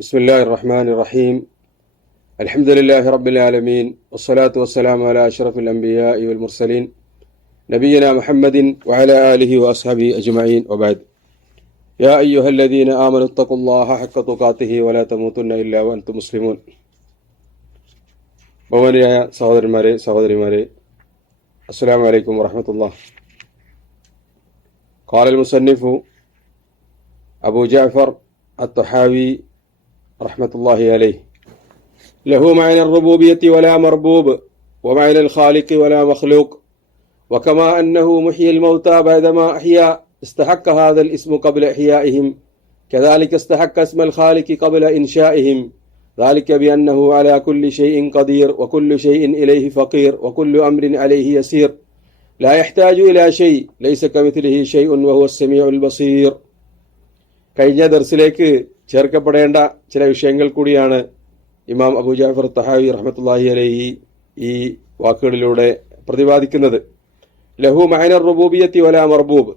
بسم الله الرحمن الرحيم. الحمد لله رب العالمين، والصلاة والسلام على أشرف الأنبياء والمرسلين نبينا محمد وعلى آله وأصحابه أجمعين، وبعد. يا أيها الذين آمنوا اتقوا الله حق تقاته ولا تموتن إلا وأنتم مسلمون. ബഹുമാനിയായ സഹോദരന്മാരെ സഹോദരിമാരെ, അസ്സലാമു അലൈക്കും വറഹ്മത്തുള്ളാഹി. قال المصنف أبو جعفر الطحاوي رحمة الله عليه: له معنى الربوبية ولا مربوب، ومعنى الخالق ولا مخلوق، وكما أنه محيي الموتى بعدما أحيا استحق هذا الاسم قبل إحيائهم، كذلك استحق اسم الخالق قبل إنشائهم، ذلك بأنه على كل شيء قدير، وكل شيء إليه فقير، وكل أمر عليه يسير، لا يحتاج إلى شيء، ليس كمثله شيء وهو السميع البصير. കഴിഞ്ഞ ദർസിലേക്ക് ചേർക്കപ്പെടേണ്ട ചില വിഷയങ്ങൾ കൂടിയാണ് ഇമാം അബൂ ജഅഫർ തഹാവി റഹ്മത്തുള്ളാഹി അലൈഹി ഈ വാക്കുകളിലൂടെ പ്രതിപാദിക്കുന്നത്. ലഹു മഅനർ റുബൂബിയത്തി വലാ മർബൂബ്,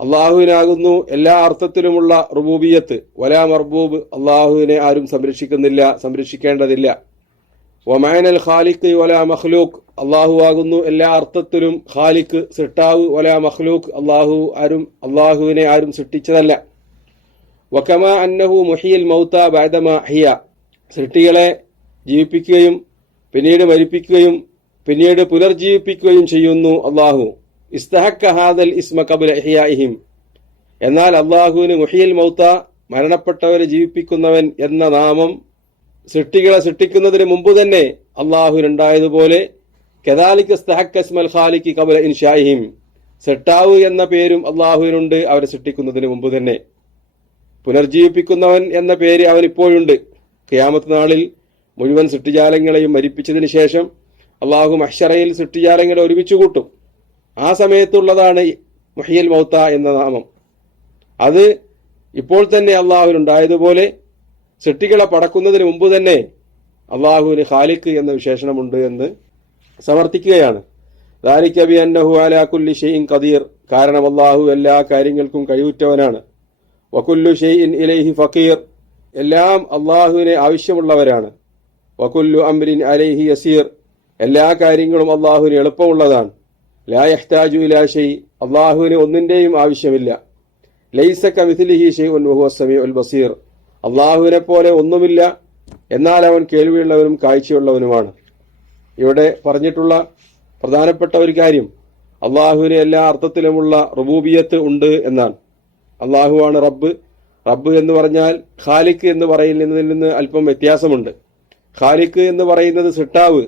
അള്ളാഹുവിനാകുന്നു എല്ലാ അർത്ഥത്തിലുമുള്ള റുബൂബിയത്ത്. വലാ മർബൂബ്, അള്ളാഹുവിനെ ആരും സംരക്ഷിക്കുന്നില്ല, സംരക്ഷിക്കേണ്ടതില്ല. വമഅനൽ ഖാലിഖ് വലാ മഖ്ലൂഖ്, അള്ളാഹു ആകുന്നു എല്ലാ അർത്ഥത്തിലും ഖാലിഖ്, സൃഷ്ടാവ്. വലാ മഖ്ലൂഖ്, അള്ളാഹുവിനെ ആരും സൃഷ്ടിച്ചതല്ല. വകമാ അന്നഹു മുഹിയിൽ മൗത ബഅദമ അഹ്യ, സൃഷ്ടികളെ ജീവിപ്പിക്കുകയും പിന്നീട് മരിപ്പിക്കുകയും പിന്നീട് പുനർജീവിപ്പിക്കുകയും ചെയ്യുന്നു അള്ളാഹു. ഇസ്തഹക്ക ഹാദൽ ഇസ്മ ഖബ്ല ഇഹ്യാഇഹിം, എന്നാൽ അള്ളാഹുവിന് മുഹിയിൽ മൗത, മരണപ്പെട്ടവരെ ജീവിപ്പിക്കുന്നവൻ എന്ന നാമം സൃഷ്ടികളെ സൃഷ്ടിക്കുന്നതിന് മുമ്പ് തന്നെ അള്ളാഹുവിനുണ്ടായതുപോലെ കദാലിക ഇസ്തഹക്ക ഇസ്മൽ ഖാലിഖി ഖബ്ല ഇൻഷാഇഹിം, സൃഷ്ടാവ് എന്ന പേരും അള്ളാഹുവിനുണ്ട് അവരെ സൃഷ്ടിക്കുന്നതിന് മുമ്പ് തന്നെ. പുനർജീവിപ്പിക്കുന്നവൻ എന്ന പേര് അവനിപ്പോഴുണ്ട്. ഖിയാമത്ത് നാളിൽ മുഴുവൻ സൃഷ്ടിജാലങ്ങളെയും മരിപ്പിച്ചതിന് ശേഷം അള്ളാഹു മഹ്ശറയിൽ സൃഷ്ടിജാലങ്ങളെ ഒരുമിച്ച് കൂട്ടും. ആ സമയത്തുള്ളതാണ് മുഹിയൽ മൗത്ത എന്ന നാമം. അത് ഇപ്പോൾ തന്നെ അള്ളാഹുവിനുണ്ടായതുപോലെ സൃഷ്ടികളെ പടക്കുന്നതിന് മുമ്പ് തന്നെ അള്ളാഹുവിന് ഖാലിഖ് എന്ന വിശേഷണമുണ്ട് എന്ന് സമർത്ഥിക്കുകയാണ്. ദാലിക ബിഅന്നഹു അലാ കുല്ലി ഷൈഇൻ ഖദീർ, കാരണം അള്ളാഹു എല്ലാ കാര്യങ്ങൾക്കും കഴിവുറ്റവനാണ്. വകുല്ലു ഷൈഇൻ ഇലൈഹി ഫഖീർ, എല്ലാം അള്ളാഹുവിനെ ആവശ്യമുള്ളവരാണ്. വകുല്ലു അംരിൻ അലൈഹി യസീർ, എല്ലാ കാര്യങ്ങളും അള്ളാഹുവിന് എളുപ്പമുള്ളതാണ്. ലാ യഹ്താജു ഇലാ ഷൈ, അള്ളാഹുവിന് ഒന്നിന്റെയും ആവശ്യമില്ല. ലൈസ കമിസ്ലിഹി ഷൈഉൻ വഹുവ സമീഉൽ ബസീർ, അള്ളാഹുവിനെ പോലെ ഒന്നുമില്ല, എന്നാൽ അവൻ കേൾവിയുള്ളവനും കാഴ്ചയുള്ളവനുമാണ്. ഇവിടെ പറഞ്ഞിട്ടുള്ള പ്രധാനപ്പെട്ട ഒരു കാര്യം അള്ളാഹുവിന് എല്ലാ അർത്ഥത്തിലുമുള്ള റുബൂബിയത്ത് ഉണ്ട് എന്നാണ്. അള്ളാഹുവാണ് റബ്ബ്. റബ്ബ് എന്ന് പറഞ്ഞാൽ ഖാലിഖ് എന്ന് പറയുന്നതിൽ നിന്ന് അല്പം വ്യത്യാസമുണ്ട്. ഖാലിഖ് എന്ന് പറയുന്നത് സൃഷ്ടാവ്,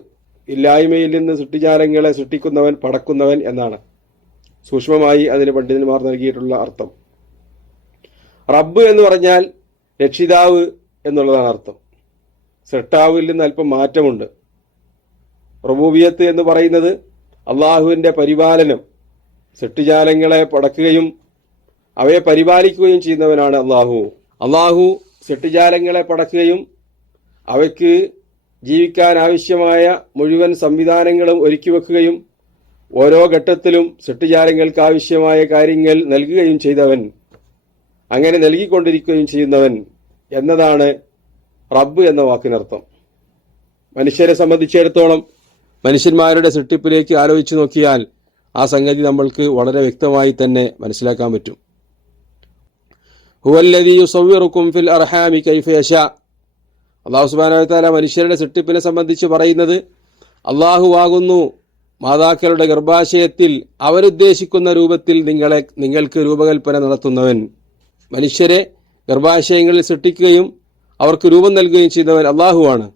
ഇല്ലായ്മയിൽ നിന്ന് സൃഷ്ടിജാലങ്ങളെ സൃഷ്ടിക്കുന്നവൻ, പടക്കുന്നവൻ എന്നാണ് സൂക്ഷ്മമായി അതിന് പണ്ഡിതന്മാർ നൽകിയിട്ടുള്ള അർത്ഥം. റബ്ബ് എന്ന് പറഞ്ഞാൽ രക്ഷിതാവ് എന്നുള്ളതാണ് അർത്ഥം. സൃഷ്ടാവിൽ നിന്ന് അല്പം മാറ്റമുണ്ട്. റുബൂബിയത്ത് എന്ന് പറയുന്നത് അള്ളാഹുവിന്റെ പരിപാലനം, സൃഷ്ടിജാലങ്ങളെ പടക്കുകയും അവയെ പരിപാലിക്കുകയും ചെയ്യുന്നവനാണ് അള്ളാഹു. അള്ളാഹു സൃഷ്ടിജാലങ്ങളെ പടക്കുകയും അവയ്ക്ക് ജീവിക്കാൻ ആവശ്യമായ മുഴുവൻ സംവിധാനങ്ങളും ഒരുക്കി വെക്കുകയും ഓരോ ഘട്ടത്തിലും സൃഷ്ടിജാലങ്ങൾക്ക് ആവശ്യമായ കാര്യങ്ങൾ നൽകുകയും ചെയ്തവൻ, അങ്ങനെ നൽകിക്കൊണ്ടിരിക്കുകയും ചെയ്യുന്നവൻ എന്നതാണ് റബ്ബ് എന്ന വാക്കിനർത്ഥം. മനുഷ്യരെ സംബന്ധിച്ചിടത്തോളം മനുഷ്യന്മാരുടെ സൃഷ്ടിപ്പിലേക്ക് ആലോചിച്ചു നോക്കിയാൽ ആ സംഗതി നമ്മൾക്ക് വളരെ വ്യക്തമായി തന്നെ മനസ്സിലാക്കാൻ പറ്റും. ഹുവല്ലദീ യുസവ്വിറുക്കും ഫിൽ അർഹാമി കൈഫ യശാ, അല്ലാഹു സുബ്ഹാനഹു വ തആല മനുഷ്യരുടെ സൃഷ്ടിപ്പിനെ സംബന്ധിച്ച് പറയുന്നത് അല്ലാഹുവാകുന്നു മാതാക്കളുടെ ഗർഭാശയത്തിൽ അവരുദ്ദേശിക്കുന്ന രൂപത്തിൽ നിങ്ങൾക്ക് രൂപകൽപ്പന നടത്തുന്നവൻ. മനുഷ്യരെ ഗർഭാശയങ്ങളിൽ സൃഷ്ടിക്കുകയും അവർക്ക് രൂപം നൽകുകയും ചെയ്തവൻ അല്ലാഹുവാണ്.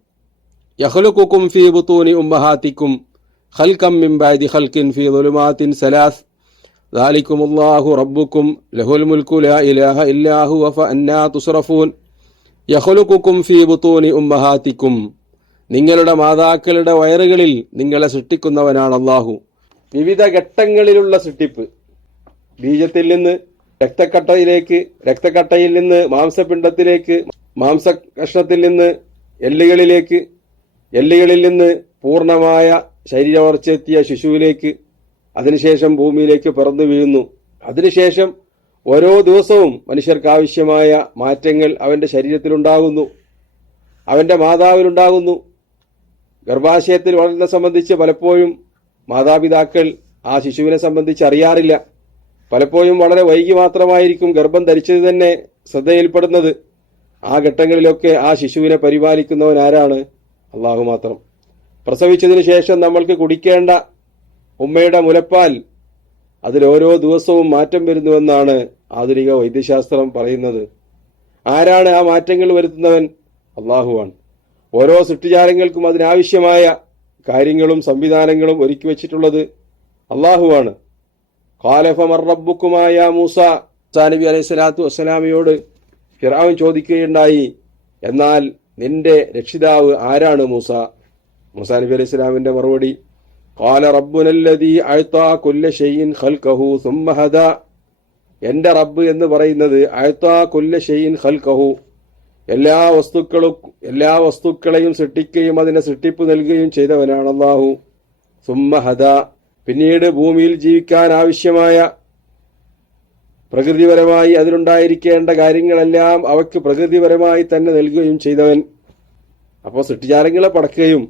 യഖ്ലുഖുകും ഫീ ബുതൂനി ഉമ്മഹാതികും ഖൽഖം മിൻ ബഅദി ഖൽഖിൻ ഫീ ദുലുമാതിൻ സലാസ് ദാലികുമുല്ലാഹു റബ്ബുക്കും ലഹുൽ മുൽക്കു ലാ ഇലാഹ ഇല്ലാ ഹുവ ഫഅന്നാ തുസ്റഫൂൻ. യഖ്ലുഖുകും ഫീ ബുതൂനി ഉമ്മഹാതികും, നിങ്ങളുടെ മാതാക്കളുടെ വയറുകളിൽ നിങ്ങളെ സൃഷ്ടിക്കുന്നവനാണ് അല്ലാഹു. വിവിധ ഘട്ടങ്ങളിലുള്ള സൃഷ്ടിപ്പ്, ബീജത്തിൽ നിന്ന് രക്തക്കട്ടയിലേക്ക്, രക്തക്കട്ടയിൽ നിന്ന് മാംസപിണ്ഡത്തിലേക്ക്, മാംസകഷ്ണത്തിൽ നിന്ന് എല്ലുകളിലേക്ക്, എല്ലുകളിൽ നിന്ന് പൂർണ്ണമായ ശരീരവളർച്ചയെത്തിയ ശിശുവിലേക്ക്, അതിനുശേഷം ഭൂമിയിലേക്ക് പിറന്നു വീഴുന്നു. അതിനുശേഷം ഓരോ ദിവസവും മനുഷ്യർക്ക് ആവശ്യമായ മാറ്റങ്ങൾ അവന്റെ ശരീരത്തിലുണ്ടാകുന്നു. അവന്റെ മാതാവിനുണ്ടാകുന്നു. ഗർഭാശയത്തിൽ വളരുന്ന സംബന്ധിച്ച് പലപ്പോഴും മാതാപിതാക്കൾ ആ ശിശുവിനെ സംബന്ധിച്ച് അറിയാറില്ല. പലപ്പോഴും വളരെ വൈകി മാത്രമായിരിക്കും ഗർഭം ധരിച്ചത് തന്നെ ശ്രദ്ധയിൽപ്പെടുന്നത്. ആ ഘട്ടങ്ങളിലൊക്കെ ആ ശിശുവിനെ പരിപാലിക്കുന്നവൻ ആരാണ്? അള്ളാഹു മാത്രം. പ്രസവിച്ചതിന് ശേഷം നമ്മൾക്ക് കുടിക്കേണ്ട ഉമ്മയുടെ മുലപ്പാൽ അതിലോരോ ദിവസവും മാറ്റം വരുന്നുവെന്നാണ് ആധുനിക വൈദ്യശാസ്ത്രം പറയുന്നത്. ആരാണ് ആ മാറ്റങ്ങൾ വരുത്തുന്നവൻ? അള്ളാഹുവാണ്. ഓരോ സൃഷ്ടിജാലങ്ങൾക്കും അതിനാവശ്യമായ കാര്യങ്ങളും സംവിധാനങ്ങളും ഒരുക്കി വച്ചിട്ടുള്ളത് അള്ളാഹുവാണ്. ഖാല ഫമർ റബ്ബുക്കുമായ മൂസ, നബി അലൈഹി സ്വലാത്തു വസ്സലാമയോട് ഫിർഔൻ ചോദിക്കുകയുണ്ടായി, എന്നാൽ നിന്റെ രക്ഷിതാവ് ആരാണ് മൂസ? മൂസാ നബി അലൈഹി സ്വലാമിന്റെ മറുപടി, ഖാല റബ്ബുനല്ലദീ അഅ്താ കുല്ല ഷൈഇൻ ഖൽഖഹു സുമ്മ ഹദാ. എന്റെ റബ്ബ് എന്ന് പറയുന്നത് അഅ്താ കുല്ല ഷൈഇൻ ഖൽഖഹു, എല്ലാ വസ്തുക്കളെയും സൃഷ്ടിക്കുകയും അതിനെ സൃഷ്ടിപ്പ് നൽകുകയും ചെയ്തവനാണ് അല്ലാഹു. സുമ്മ ഹദാ, പിന്നീട് ഭൂമിയിൽ ജീവിക്കാൻ ആവശ്യമായ പ്രകൃതിപരമായി അതിലുണ്ടായിരിക്കേണ്ട കാര്യങ്ങളെല്ലാം അവയ്ക്ക് പ്രകൃതിപരമായി തന്നെ നൽകുകയും ചെയ്തവൻ. അപ്പോൾ സൃഷ്ടിജാലങ്ങളെ പടക്കുകയും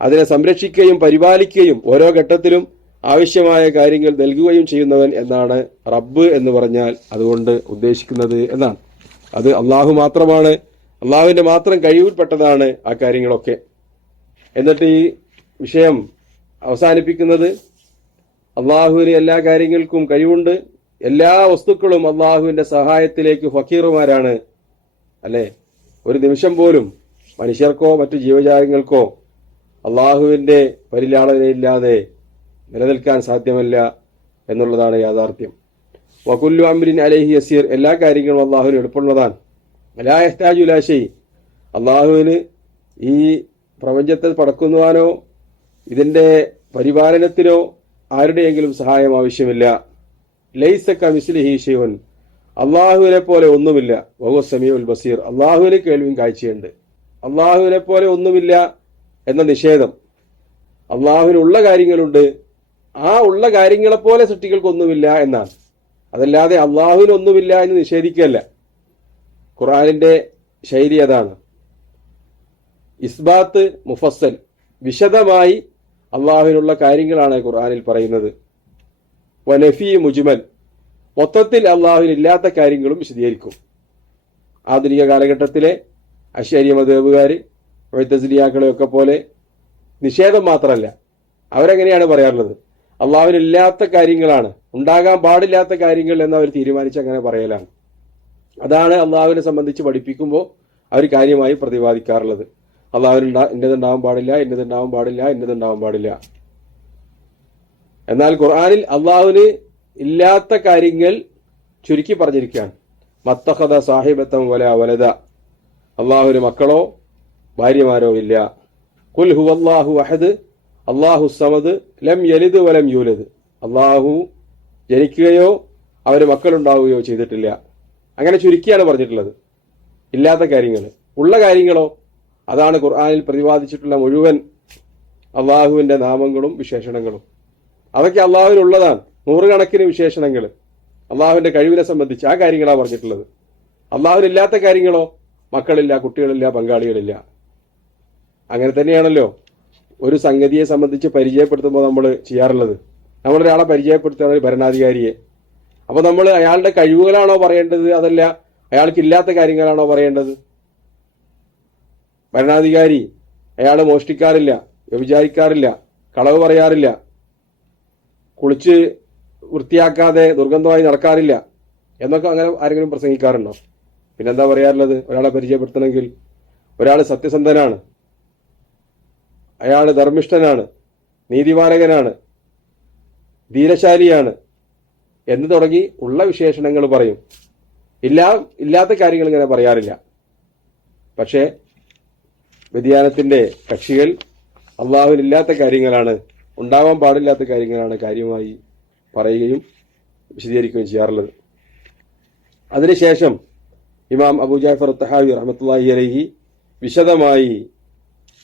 അതിനെ സംരക്ഷിക്കുകയും പരിപാലിക്കുകയും ഓരോ ഘട്ടത്തിലും ആവശ്യമായ കാര്യങ്ങൾ നൽകുകയും ചെയ്യുന്നവൻ എന്നാണ് റബ്ബ് എന്ന് പറഞ്ഞാൽ അതുകൊണ്ട് ഉദ്ദേശിക്കുന്നത് എന്നാണ്. അത് അള്ളാഹു മാത്രമാണ്. അള്ളാഹുവിന്റെ മാത്രം കഴിവിൽപ്പെട്ടതാണ് ആ കാര്യങ്ങളൊക്കെ. എന്നിട്ട് ഈ വിഷയം അവസാനിപ്പിക്കുന്നത് അള്ളാഹുവിന് എല്ലാ കാര്യങ്ങൾക്കും കഴിവുണ്ട്, എല്ലാ വസ്തുക്കളും അള്ളാഹുവിന്റെ സഹായത്തിലേക്ക് ഫക്കീറുമാരാണ്. അല്ലെ, ഒരു നിമിഷം പോലും മനുഷ്യർക്കോ മറ്റു ജീവജാലങ്ങൾക്കോ അള്ളാഹുവിന്റെ പരിലാളനയില്ലാതെ നിലനിൽക്കാൻ സാധ്യമല്ല എന്നുള്ളതാണ് യാഥാർത്ഥ്യം. വകുല്ലു അംരിൻ അലൈഹി യസീർ, എല്ലാ കാര്യങ്ങളും അള്ളാഹുവിന് എളുപ്പമുള്ളതാണ്. ലാ യഹ്താജു ഇലാ ശൈ, അള്ളാഹുവിന് ഈ പ്രപഞ്ചത്തെ പടക്കുവാനോ ഇതിന്റെ പരിപാലനത്തിനോ ആരുടെയെങ്കിലും സഹായം ആവശ്യമില്ല. ലൈസ കമിസ്ലിഹി ശൈഉൻ, അള്ളാഹുവിനെ പോലെ ഒന്നുമില്ല. വഹുവ സമീഉൽ ബസീർ, അള്ളാഹുവിന് കേൾവിയും കാഴ്ചയുണ്ട്. അള്ളാഹുവിനെ പോലെ ഒന്നുമില്ല എന്ന നിഷേധം, അള്ളാഹുവിനുള്ള കാര്യങ്ങളുണ്ട്, ആ ഉള്ള കാര്യങ്ങളെപ്പോലെ സൃഷ്ടികൾക്കൊന്നുമില്ല എന്നാണ്. അതല്ലാതെ അള്ളാഹുവിനൊന്നുമില്ല എന്ന് നിഷേധിക്കുകയല്ല. ഖുർആനിന്റെ ശൈലി അതാണ്. ഇസ്ബാത്ത് മുഫസ്സൽ, വിശദമായി അള്ളാഹുവിനുള്ള കാര്യങ്ങളാണ് ഖുർആനിൽ പറയുന്നത്. വനഫി മുജ്മൽ, മൊത്തത്തിൽ അള്ളാഹുവിനില്ലാത്ത കാര്യങ്ങളും വിശദീകരിക്കും. ആധുനിക കാലഘട്ടത്തിലെ അശ്ശരി മദ്ഹബുകാര് മുഅ്തസിലിയാക്കളെയൊക്കെ പോലെ നിഷേധം മാത്രമല്ല, അവരെങ്ങനെയാണ് പറയാറുള്ളത്? അള്ളാഹുവിനില്ലാത്ത കാര്യങ്ങളാണ്, ഉണ്ടാകാൻ പാടില്ലാത്ത കാര്യങ്ങൾ എന്ന് അവർ തീരുമാനിച്ച് അങ്ങനെ പറയലാണ്. അതാണ് അള്ളാഹുവിനെ സംബന്ധിച്ച് പഠിപ്പിക്കുമ്പോൾ അവർ കാര്യമായി പ്രതിപാദിക്കാറുള്ളത്. അള്ളാഹുവിന് ഇന്നതുണ്ടാവാൻ പാടില്ല, ഇന്നതുണ്ടാവാൻ പാടില്ല, ഇന്നതുണ്ടാവാൻ പാടില്ല. എന്നാൽ ഖുർആനിൽ അള്ളാഹുവിന് ഇല്ലാത്ത കാര്യങ്ങൾ ചുരുക്കി പറഞ്ഞിരിക്കുകയാണ്. മത്തഖദ സാഹിബത്തം വലദ, അള്ളാഹുവിന് മക്കളോ ഭാര്യമാരോ ഇല്ല. ഖുൽ ഹുവല്ലാഹു അഹദ് അല്ലാഹു സമദ് ലം യലിദ് വലം യൂലദ്, അള്ളാഹു ജനിക്കുകയോ അവന് മക്കളുണ്ടാവുകയോ ചെയ്തിട്ടില്ല. അങ്ങനെ ചുരുക്കിയാണ് പറഞ്ഞിട്ടുള്ളത് ഇല്ലാത്ത കാര്യങ്ങൾ. ഉള്ള കാര്യങ്ങളോ, അതാണ് ഖുർആനിൽ പ്രതിപാദിച്ചിട്ടുള്ള മുഴുവൻ അള്ളാഹുവിന്റെ നാമങ്ങളും വിശേഷണങ്ങളും. അതൊക്കെ അള്ളാഹുവിനുള്ളതാണ്. നൂറുകണക്കിന് വിശേഷണങ്ങൾ അള്ളാഹുവിന്റെ കഴിവിനെ സംബന്ധിച്ച് ആ കാര്യങ്ങളാണ് പറഞ്ഞിട്ടുള്ളത്. അള്ളാഹുവിനില്ലാത്ത കാര്യങ്ങളോ, മക്കളില്ല, കുട്ടികളില്ല, പങ്കാളികളില്ല. അങ്ങനെ തന്നെയാണല്ലോ ഒരു സംഗതിയെ സംബന്ധിച്ച് പരിചയപ്പെടുത്തുമ്പോൾ നമ്മൾ ചെയ്യാറുള്ളത്. നമ്മളൊരാളെ പരിചയപ്പെടുത്തുന്ന ഭരണാധികാരിയെ, അപ്പൊ നമ്മൾ അയാളുടെ കഴിവുകളാണോ പറയേണ്ടത്, അതല്ല അയാൾക്ക് ഇല്ലാത്ത കാര്യങ്ങളാണോ പറയേണ്ടത്? ഭരണാധികാരി അയാൾ മോഷ്ടിക്കാറില്ല, വ്യഭിചാരിക്കാറില്ല, കളവ് പറയാറില്ല, കുളിച്ച് വൃത്തിയാക്കാതെ ദുർഗന്ധമായി നടക്കാറില്ല എന്നൊക്കെ അങ്ങനെ ആരെങ്കിലും പ്രസംഗിക്കാറുണ്ടോ? പിന്നെന്താ പറയാറുള്ളത്? ഒരാളെ പരിചയപ്പെടുത്തണമെങ്കിൽ ഒരാൾ സത്യസന്ധനാണ്, അയാൾ ധർമ്മിഷ്ഠനാണ്, നീതിപാലകനാണ്, ധീരശാലിയാണ് എന്ന് തുടങ്ങി ഉള്ള വിശേഷണങ്ങൾ പറയും. ഇല്ലാത്ത കാര്യങ്ങൾ ഇങ്ങനെ പറയാറില്ല. പക്ഷേ വ്യതിയാനത്തിന്റെ കക്ഷികൾ അള്ളാഹുവിനില്ലാത്ത കാര്യങ്ങളാണ്, ഉണ്ടാവാൻ പാടില്ലാത്ത കാര്യങ്ങളാണ് കാര്യമായി പറയുകയും വിശദീകരിക്കുകയും ചെയ്യാറുള്ളത്. അതിനുശേഷം ഇമാം അബൂ ജഅഫർ തഹാവി റഹ്മത്തുള്ളാഹി അലൈഹി വിശദമായി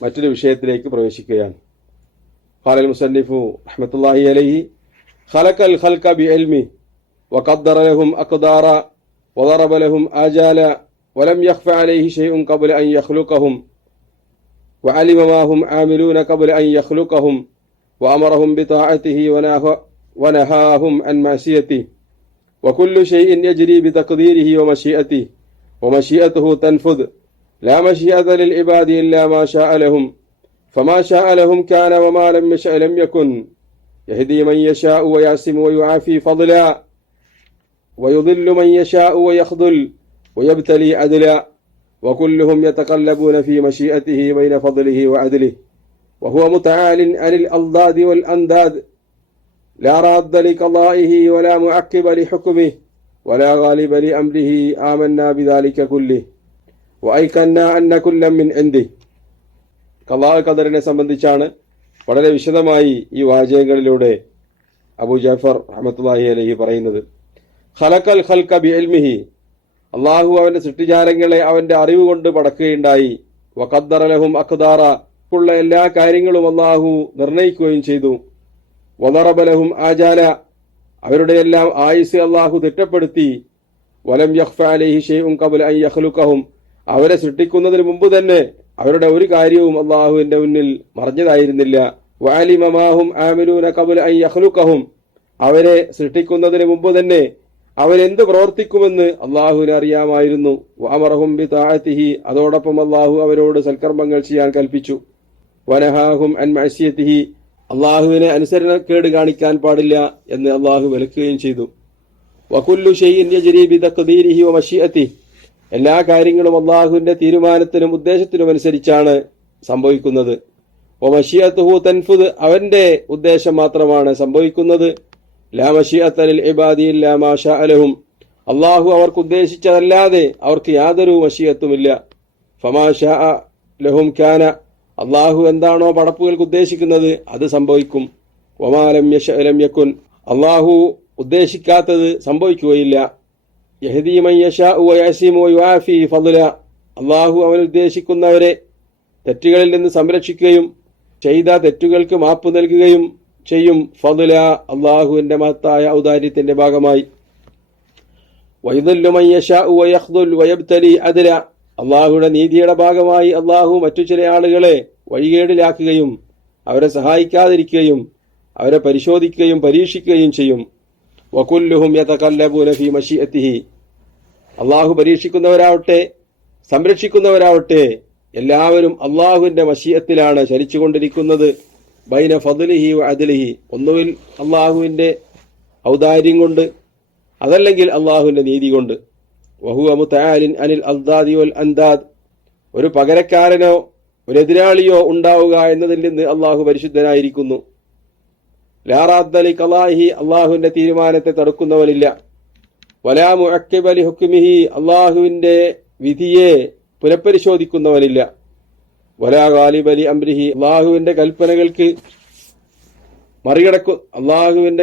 മറ്റൊരു വിഷയത്തിലേക്ക് പ്രവേശിക്കുകയാണ്. ഖാലൽ മുസന്നിഫു റഹ്മത്തുള്ളാഹി അലൈഹി ഖലഖൽ ഖൽഖ ബിഇൽമി വഖദ്ദറ ലഹും അഖ്ദാറ വദറബ ലഹും ആജാല വലം യഖ്ഫ അലൈഹി ശൈഉൻ ഖബ്ല അൻ യഖ്ലുഖഹും وعلم ما هم عاملون قبل أن يخلقهم وأمرهم بطاعته ونهاهم عن معصيته وكل شيء يجري بتقديره ومشيئته ومشيئته تنفذ لا مشيئة للعباد إلا ما شاء لهم فما شاء لهم كان وما لم يشأ لم يكن يهدي من يشاء ويعصم ويعافي فضلا ويضل من يشاء ويخذل ويبتلي عدلا وكلهم يتقلبون في مشيئته بين فضله وعدله وهو متعال عن الأضداد والأنداد لا راد لقضائه ولا معقب لحكمه ولا غالب لأمره آمنا بذلك كله وأيقنا أن كلا من عنده. ഖലാ ഖദറിനെ സംബന്ധിച്ചാണ് വളരെ വിശദമായി ഈ വാചകങ്ങളിലൂടെ അബൂ ജഅഫർ റഹ്മത്തുള്ളാഹി അലൈഹി പറയുന്നത്. ഖലഖൽ ഖൽഖ ബിഇൽമിഹി, അല്ലാഹു അവന്റെ സൃഷ്ടിജാലങ്ങളെ അവന്റെ അറിവ് കൊണ്ട് പടക്കുകയുണ്ടായി. വഖദ്ദറ ലഹും അഖ്ദാറ, ഉള്ള എല്ലാ കാര്യങ്ങളും അല്ലാഹു നിർണയിക്കുകയും ചെയ്തു. വദറബ ലഹും ആജാല, അവരുടെ എല്ലാം ആയുസ് അല്ലാഹു തിട്ടപ്പെടുത്തി. വലം യഖ്ഫ അലൈഹി ഷൈഉൻ ഖബ്ല അൻ യഖ്ലുഖഹും, അവരെ സൃഷ്ടിക്കുന്നതിന് മുമ്പ് തന്നെ അവരുടെ ഒരു കാര്യവും അല്ലാഹുവിന്റെ മുന്നിൽ മറഞ്ഞതായിരുന്നില്ല. വഅലിമ മാ ഹും ആമിലൂന ഖബ്ല അൻ യഖ്ലുഖഹും, അവരെ സൃഷ്ടിക്കുന്നതിന് മുമ്പ് തന്നെ അവരെന്ത് പ്രവർത്തിക്കുമെന്ന് അള്ളാഹുവിന് അറിയാമായിരുന്നു. വഅമറഹും ബിതാഅതിഹി, അതോടൊപ്പം അള്ളാഹു അവരോട് സൽക്കർമ്മങ്ങൾ ചെയ്യാൻ കൽപ്പിച്ചു. വനഹാഹും അൻ മഅസിയതിഹി, അള്ളാഹുവിനെ അനുസരണക്കേട് കാണിക്കാൻ പാടില്ല എന്ന് അള്ളാഹു വിലക്കുകയും ചെയ്തു. വകുല്ലു ഷൈഇൻ യജ്രി ബിതഖ്ദീരിഹി വമശിയതിഹി, എല്ലാ കാര്യങ്ങളും അള്ളാഹുവിന്റെ തീരുമാനത്തിനും ഉദ്ദേശത്തിനും അനുസരിച്ചാണ് സംഭവിക്കുന്നത്. വമശിയതുഹു തൻഫുദ്, അവന്റെ ഉദ്ദേശം മാത്രമാണ് സംഭവിക്കുന്നത്. ലാ മശിയത ലിൽ ഇബാദി ഇല്ലാ മാ ശാഅ ലഹും, അള്ളാഹു അവർക്ക് ഉദ്ദേശിച്ചതല്ലാതെ അവർക്ക് യാതൊരു മശിയത്തുമില്ല. ഫമാ ശാഅ ലഹും കാന, അള്ളാഹു എന്താണോ പടപ്പുകൾക്ക് ഉദ്ദേശിക്കുന്നത് അത് സംഭവിക്കും. വമാ ലം യശഅ ലം യകുൻ, അള്ളാഹു ഉദ്ദേശിക്കാത്തത് സംഭവിക്കുകയില്ല. യഹ്ദീ മൻ യശാഉ വയഅസിമു വയുആഫി ഫദ്ല, അള്ളാഹു അവൻ ഉദ്ദേശിക്കുന്നവരെ തെറ്റുകളിൽ നിന്ന് സംരക്ഷിക്കുകയും ചെയ്ത തെറ്റുകൾക്ക് മാപ്പ് നൽകുകയും ചെയ്യും. ഫദ്ല, അള്ളാഹുവിന്റെ മഹത്തായ ഔദാര്യത്തിന്റെ ഭാഗമായി. വയുദല്ലു മൻ യശാഉ വയഖ്ദുൽ വയബ്തലി അദ്ല, അള്ളാഹുയുടെ നീതിയുടെ ഭാഗമായി അള്ളാഹു മറ്റു ചില ആളുകളെ വഴികേടിലാക്കുകയും അവരെ സഹായിക്കാതിരിക്കുകയും അവരെ പരിശോധിക്കുകയും പരീക്ഷിക്കുകയും ചെയ്യും. വകുല്ലുഹും യതകല്ലബൂന ഫീ മശിയതിഹി, അള്ളാഹു പരീക്ഷിക്കുന്നവരാവട്ടെ സംരക്ഷിക്കുന്നവരാവട്ടെ എല്ലാവരും അള്ളാഹുവിന്റെ മശിയത്തിലാണ് ചലിച്ചുകൊണ്ടിരിക്കുന്നത്. ബൈന ഫദ്ലിഹി വ അദ്ലിഹി, ഒന്നുകിൽ അള്ളാഹുവിന്റെ ഔദാര്യം കൊണ്ട്, അതല്ലെങ്കിൽ അള്ളാഹുവിന്റെ നീതി കൊണ്ട്. വഹുവ മുതആലിൻ അനിൽ അദ്ദാദി വൽ അൻദാദ്, ഒരു പകരക്കാരനോ ഒരു എതിരാളിയോ ഉണ്ടാവുക എന്നതിൽ നിന്ന് അള്ളാഹു പരിശുദ്ധനായിരിക്കുന്നു. ലാ റാദ്ദ ലിഖളാഇഹി, അള്ളാഹുവിന്റെ തീരുമാനത്തെ തടുക്കുന്നവനില്ല. വലാ മുഅഖ്ഖിബ ലിഹുക്മിഹി, അള്ളാഹുവിന്റെ വിധിയെ പുനഃപരിശോധിക്കുന്നവനില്ല. വലാ ഗാലിബ ലി അംരിഹി, അള്ളാഹുവിന്റെ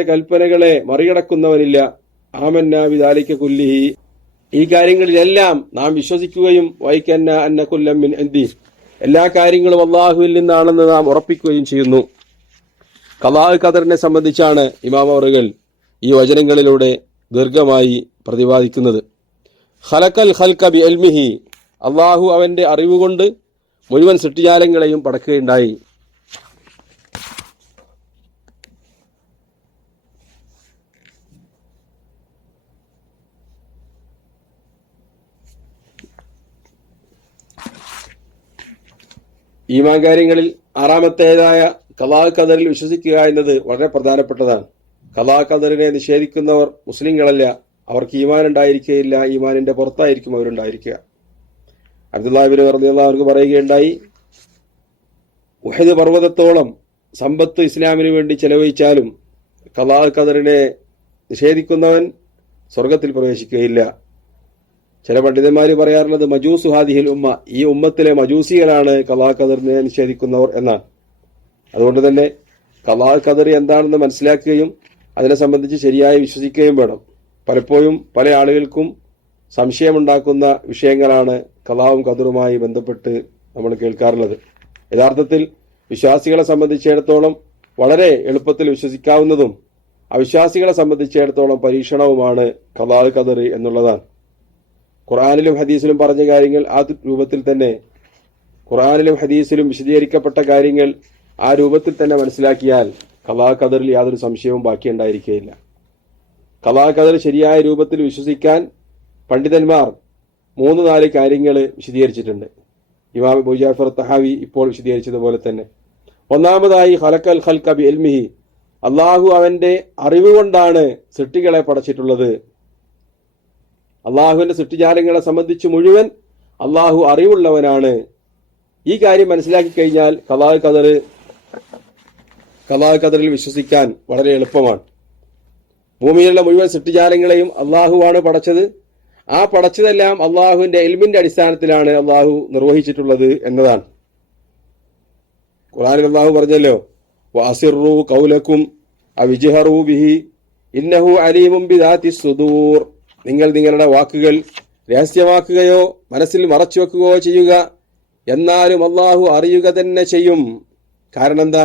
കൽപ്പനകളെ മറികടക്കുന്നവനില്ല. ആമന്നാ ബിദാലിക കുല്ലിഹി, ഈ കാര്യങ്ങളിലെല്ലാം നാം വിശ്വസിക്കുകയും വൈകന്ന അന്ന കുല്ലം മിൻ ഇൻദി, എല്ലാ കാര്യങ്ങളും അള്ളാഹുവിൽ നിന്നാണെന്ന് നാം ഉറപ്പിക്കുകയും ചെയ്യുന്നു. ഖലാ ഖദറിനെ സംബന്ധിച്ചാണ് ഇമാം അവറുകൾ ഈ വചനങ്ങളിലൂടെ ദീർഘമായി പ്രതിപാദിക്കുന്നത്. ഖലഖൽ ഖൽഖ ബിഇൽമിഹി, അള്ളാഹു അവന്റെ അറിവുകൊണ്ട് മുഴുവൻ സൃഷ്ടിജാലങ്ങളെയും പടക്കുകയുണ്ടായി. ഈമാൻ കാര്യങ്ങളിൽ ആറാമത്തേതായ ഖലാ ഖദറിൽ വിശ്വസിക്കുക എന്നത് വളരെ പ്രധാനപ്പെട്ടതാണ്. ഖലാ ഖദറിനെ നിഷേധിക്കുന്നവർ മുസ്ലിങ്ങളല്ല, അവർക്ക് ഈമാൻ ഉണ്ടായിരിക്കുകയില്ല, ഈമാനിന്റെ പുറത്തായിരിക്കും അവരുണ്ടായിരിക്കുക. അബ്ദുല്ലാഹി ഇബ്നു റളിയല്ലാഹു അൻഹു പറയുകയുണ്ടായി, ഉഹദ് പർവ്വതത്തോളം സമ്പത്ത് ഇസ്ലാമിന് വേണ്ടി ചെലവഴിച്ചാലും ഖലാ ഖദറിനെ നിഷേധിക്കുന്നവൻ സ്വർഗത്തിൽ പ്രവേശിക്കുകയില്ല. ചില പണ്ഡിതന്മാർ പറയാറുള്ളത് മജൂസു ഹാദിഹിൽ ഉമ്മ, ഈ ഉമ്മത്തിലെ മജൂസികളാണ് ഖലാ ഖദറിനെ നിഷേധിക്കുന്നവർ എന്നാണ്. അതുകൊണ്ട് തന്നെ ഖലാ ഖദർ എന്താണെന്ന് മനസ്സിലാക്കുകയും അതിനെ സംബന്ധിച്ച് ശരിയായി വിശ്വസിക്കുകയും വേണം. പലപ്പോഴും പല ആളുകൾക്കും സംശയമുണ്ടാക്കുന്ന വിഷയങ്ങളാണ് ഖലാവും ഖദറുമായി ബന്ധപ്പെട്ട് നമ്മൾ കേൾക്കാറുള്ളത്. യഥാർത്ഥത്തിൽ വിശ്വാസികളെ സംബന്ധിച്ചിടത്തോളം വളരെ എളുപ്പത്തിൽ വിശ്വസിക്കാവുന്നതും അവിശ്വാസികളെ സംബന്ധിച്ചിടത്തോളം പരീക്ഷണവുമാണ് ഖലാ ഖദർ എന്നുള്ളതാണ്. ഖുർആനിലും ഹദീസിലും പറഞ്ഞ കാര്യങ്ങൾ ആ രൂപത്തിൽ തന്നെ ഖുർആനിലും ഹദീസിലും വിശദീകരിക്കപ്പെട്ട കാര്യങ്ങൾ ആ രൂപത്തിൽ തന്നെ മനസ്സിലാക്കിയാൽ ഖലാ ഖദറിൽ യാതൊരു സംശയവും ബാക്കിയുണ്ടായിരിക്കുകയില്ല. ഖലാ ഖദർ ശരിയായ രൂപത്തിൽ വിശ്വസിക്കാൻ പണ്ഡിതന്മാർ 3-4 കാര്യങ്ങൾ വിശദീകരിച്ചിട്ടുണ്ട്. ഇമാം അബൂ ജഅഫർ തഹാവി ഇപ്പോൾ വിശദീകരിച്ചതുപോലെ തന്നെ. ഒന്നാമതായി ഖലഖൽ ഖൽഖ ബി ഇൽമിഹി, അള്ളാഹു അവന്റെ അറിവ് കൊണ്ടാണ് സൃഷ്ടികളെ പടച്ചിട്ടുള്ളത്. അള്ളാഹുവിന്റെ സൃഷ്ടിജാലങ്ങളെ സംബന്ധിച്ച് മുഴുവൻ അള്ളാഹു അറിവുള്ളവനാണ്. ഈ കാര്യം മനസ്സിലാക്കി കഴിഞ്ഞാൽ ഖലാ ഖദറിൽ വിശ്വസിക്കാൻ വളരെ എളുപ്പമാണ്. ഭൂമിയിലുള്ള മുഴുവൻ സൃഷ്ടിജാലങ്ങളെയും അള്ളാഹുവാണ് പടച്ചത്. ആ പടച്ചതെല്ലാം അള്ളാഹുവിന്റെ ഇൽമിന്റെ അടിസ്ഥാനത്തിലാണ് അള്ളാഹു നിർവഹിച്ചിട്ടുള്ളത് എന്നതാണ്. ഖുർആനിൽ അള്ളാഹു പറഞ്ഞല്ലോ, വഅസിറു ഖൗലകും അവിജ്ഹറു ബിഹി ഇന്നഹു അലീമും ബിദാത്തി സുദൂർ. നിങ്ങൾ നിങ്ങളുടെ വാക്കുകൾ രഹസ്യമാക്കുകയോ മനസ്സിൽ മറച്ചു വെക്കുകയോ ചെയ്യുക, എന്നാലും അള്ളാഹു അറിയുക തന്നെ ചെയ്യും. കാരണം എന്താ?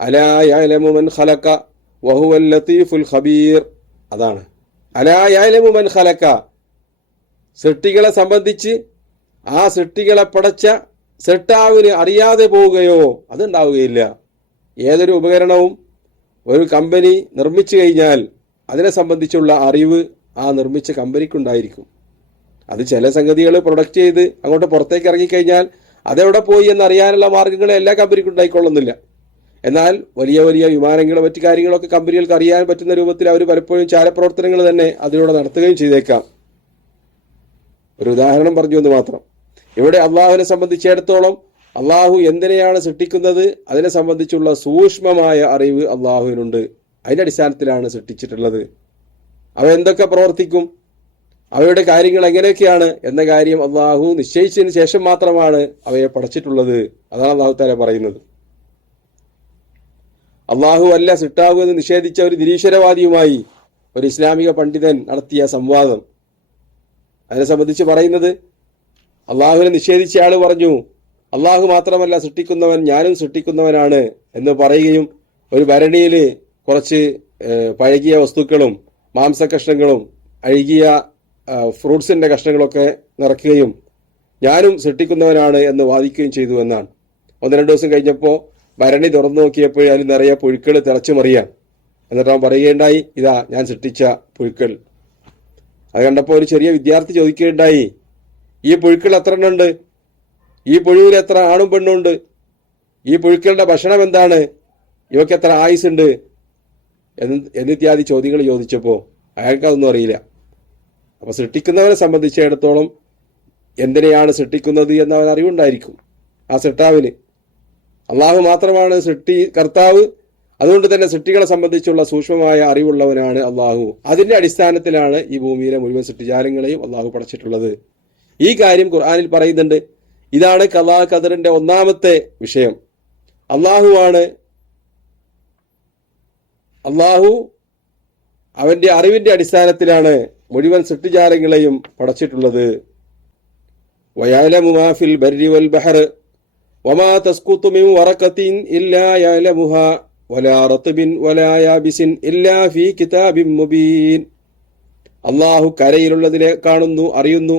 അലാ യഅലമു മൻ ഖലഖ വഹുവൽ ലത്തീഫുൽ ഖബീർ. അതാണ് അലാ യഅലമു മൻ ഖലഖ. സൃഷ്ടികളെ സംബന്ധിച്ച് ആ സൃഷ്ടികളെ പടച്ച സൃഷ്ടാവിന് അറിയാതെ പോവുകയോ അതുണ്ടാവുകയില്ല. ഏതൊരു ഉപകരണവും ഒരു കമ്പനി നിർമ്മിച്ചു കഴിഞ്ഞാൽ അതിനെ സംബന്ധിച്ചുള്ള അറിവ് ആ നിർമ്മിച്ച കമ്പനിക്കുണ്ടായിരിക്കും. അത് ചില സംഗതികൾ പ്രൊഡക്റ്റ് ചെയ്ത് അങ്ങോട്ട് പുറത്തേക്ക് ഇറങ്ങിക്കഴിഞ്ഞാൽ അതെവിടെ പോയി എന്നറിയാനുള്ള മാർഗ്ഗങ്ങൾ എല്ലാ കമ്പനിക്കും ഉണ്ടായിക്കൊള്ളുന്നില്ല. എന്നാൽ വലിയ വലിയ വിമാനങ്ങളും മറ്റു കാര്യങ്ങളൊക്കെ കമ്പനികൾക്ക് അറിയാൻ പറ്റുന്ന രൂപത്തിൽ അവർ പലപ്പോഴും ചാരപ്രവർത്തനങ്ങൾ തന്നെ അതിലൂടെ നടത്തുകയും ചെയ്തേക്കാം. ഒരു ഉദാഹരണം പറഞ്ഞു എന്ന് മാത്രം. ഇവിടെ അള്ളാഹുവിനെ സംബന്ധിച്ചിടത്തോളം അള്ളാഹു എന്തിനെയാണ് സൃഷ്ടിക്കുന്നത് അതിനെ സംബന്ധിച്ചുള്ള സൂക്ഷ്മമായ അറിവ് അള്ളാഹുവിനുണ്ട്. അതിന്റെ അടിസ്ഥാനത്തിലാണ് സൃഷ്ടിച്ചിട്ടുള്ളത്. അവ എന്തൊക്കെ പ്രവർത്തിക്കും, അവയുടെ കാര്യങ്ങൾ എങ്ങനെയൊക്കെയാണ് എന്ന കാര്യം അള്ളാഹു നിശ്ചയിച്ചതിന് ശേഷം മാത്രമാണ് അവയെ പടച്ചിട്ടുള്ളത്. അതാണ് അള്ളാഹു തആല പറയുന്നത്. അള്ളാഹു അല്ല സൃഷ്ടാവ് എന്ന് നിഷേധിച്ച ഒരു നിരീശ്വരവാദിയുമായി ഒരു ഇസ്ലാമിക പണ്ഡിതൻ നടത്തിയ സംവാദം അതിനെ സംബന്ധിച്ച് പറയുന്നത്, അള്ളാഹുവിനെ നിഷേധിച്ച ആള് പറഞ്ഞു, അള്ളാഹു മാത്രമല്ല സൃഷ്ടിക്കുന്നവൻ, ഞാനും സൃഷ്ടിക്കുന്നവനാണ് എന്ന് പറയുകയും ഒരു ഭരണിയിൽ കുറച്ച് പഴകിയ വസ്തുക്കളും മാംസകഷ്ണങ്ങളും അഴുകിയ ഫ്രൂട്ട്സിന്റെ കഷ്ണങ്ങളൊക്കെ നിറയ്ക്കുകയും ഞാനും സൃഷ്ടിക്കുന്നവനാണ് എന്ന് വാദിക്കുകയും ചെയ്തു എന്നാണ്. 1-2 ദിവസം കഴിഞ്ഞപ്പോൾ ഭരണി തുറന്നു നോക്കിയപ്പോൾ അതിൽ നിറയെ പുഴുക്കൾ തിളച്ചു മറിയാൻ. എന്നിട്ട് അവൻ പറയുകയുണ്ടായി, ഇതാ ഞാൻ സൃഷ്ടിച്ച പുഴുക്കൾ. അത് കണ്ടപ്പോൾ ഒരു ചെറിയ വിദ്യാർത്ഥി ചോദിക്കുകയുണ്ടായി, ഈ പുഴുക്കൾ എത്ര എണ്ണുണ്ട്? ഈ പുഴുവിൽ എത്ര ആണും പെണ്ണും ഉണ്ട്? ഈ പുഴുക്കളുടെ ഭക്ഷണം എന്താണ്? ഇവയ്ക്ക് എത്ര ആയുസുണ്ട്? എന്നിത്യാദി ചോദ്യങ്ങൾ ചോദിച്ചപ്പോൾ അയാൾക്ക് അതൊന്നും അറിയില്ല. അപ്പൊ സൃഷ്ടിക്കുന്നവനെ സംബന്ധിച്ചിടത്തോളം എന്തിനെയാണ് സൃഷ്ടിക്കുന്നത് എന്ന് അവൻ അറിവുണ്ടായിരിക്കും. ആ സൃഷ്ടാവിന് അള്ളാഹു മാത്രമാണ് കർത്താവ്. അതുകൊണ്ട് തന്നെ സൃഷ്ടികളെ സംബന്ധിച്ചുള്ള സൂക്ഷ്മമായ അറിവുള്ളവനാണ് അള്ളാഹു. അതിന്റെ അടിസ്ഥാനത്തിലാണ് ഈ ഭൂമിയിലെ മുഴുവൻ സൃഷ്ടിജാലങ്ങളെയും അള്ളാഹു പടച്ചിട്ടുള്ളത്. ഈ കാര്യം ഖുർആനിൽ പറയുന്നുണ്ട്. ഇതാണ് ഖലാ ഖദറിന്റെ ഒന്നാമത്തെ വിഷയം. അള്ളാഹു അവന്റെ അറിവിന്റെ അടിസ്ഥാനത്തിലാണ് മുഴുവൻ സൃഷ്ടിജാലങ്ങളെയും പടച്ചിട്ടുള്ളത്. വയഅലമു മാ ഫിൽ ബർരി വൽ ബഹർ വമാ തസ്ഖുതു മിൻ വറഖത്തിൻ ഇല്ലാ യഅലമുഹാ വലാ റത്ബിൻ വലാ യാബിസിൻ ഇല്ലാ ഫീ കിതാബിൻ മുബീൻ. അള്ളാഹു കരയിലുള്ളതിനെ കാണുന്നു, അറിയുന്നു.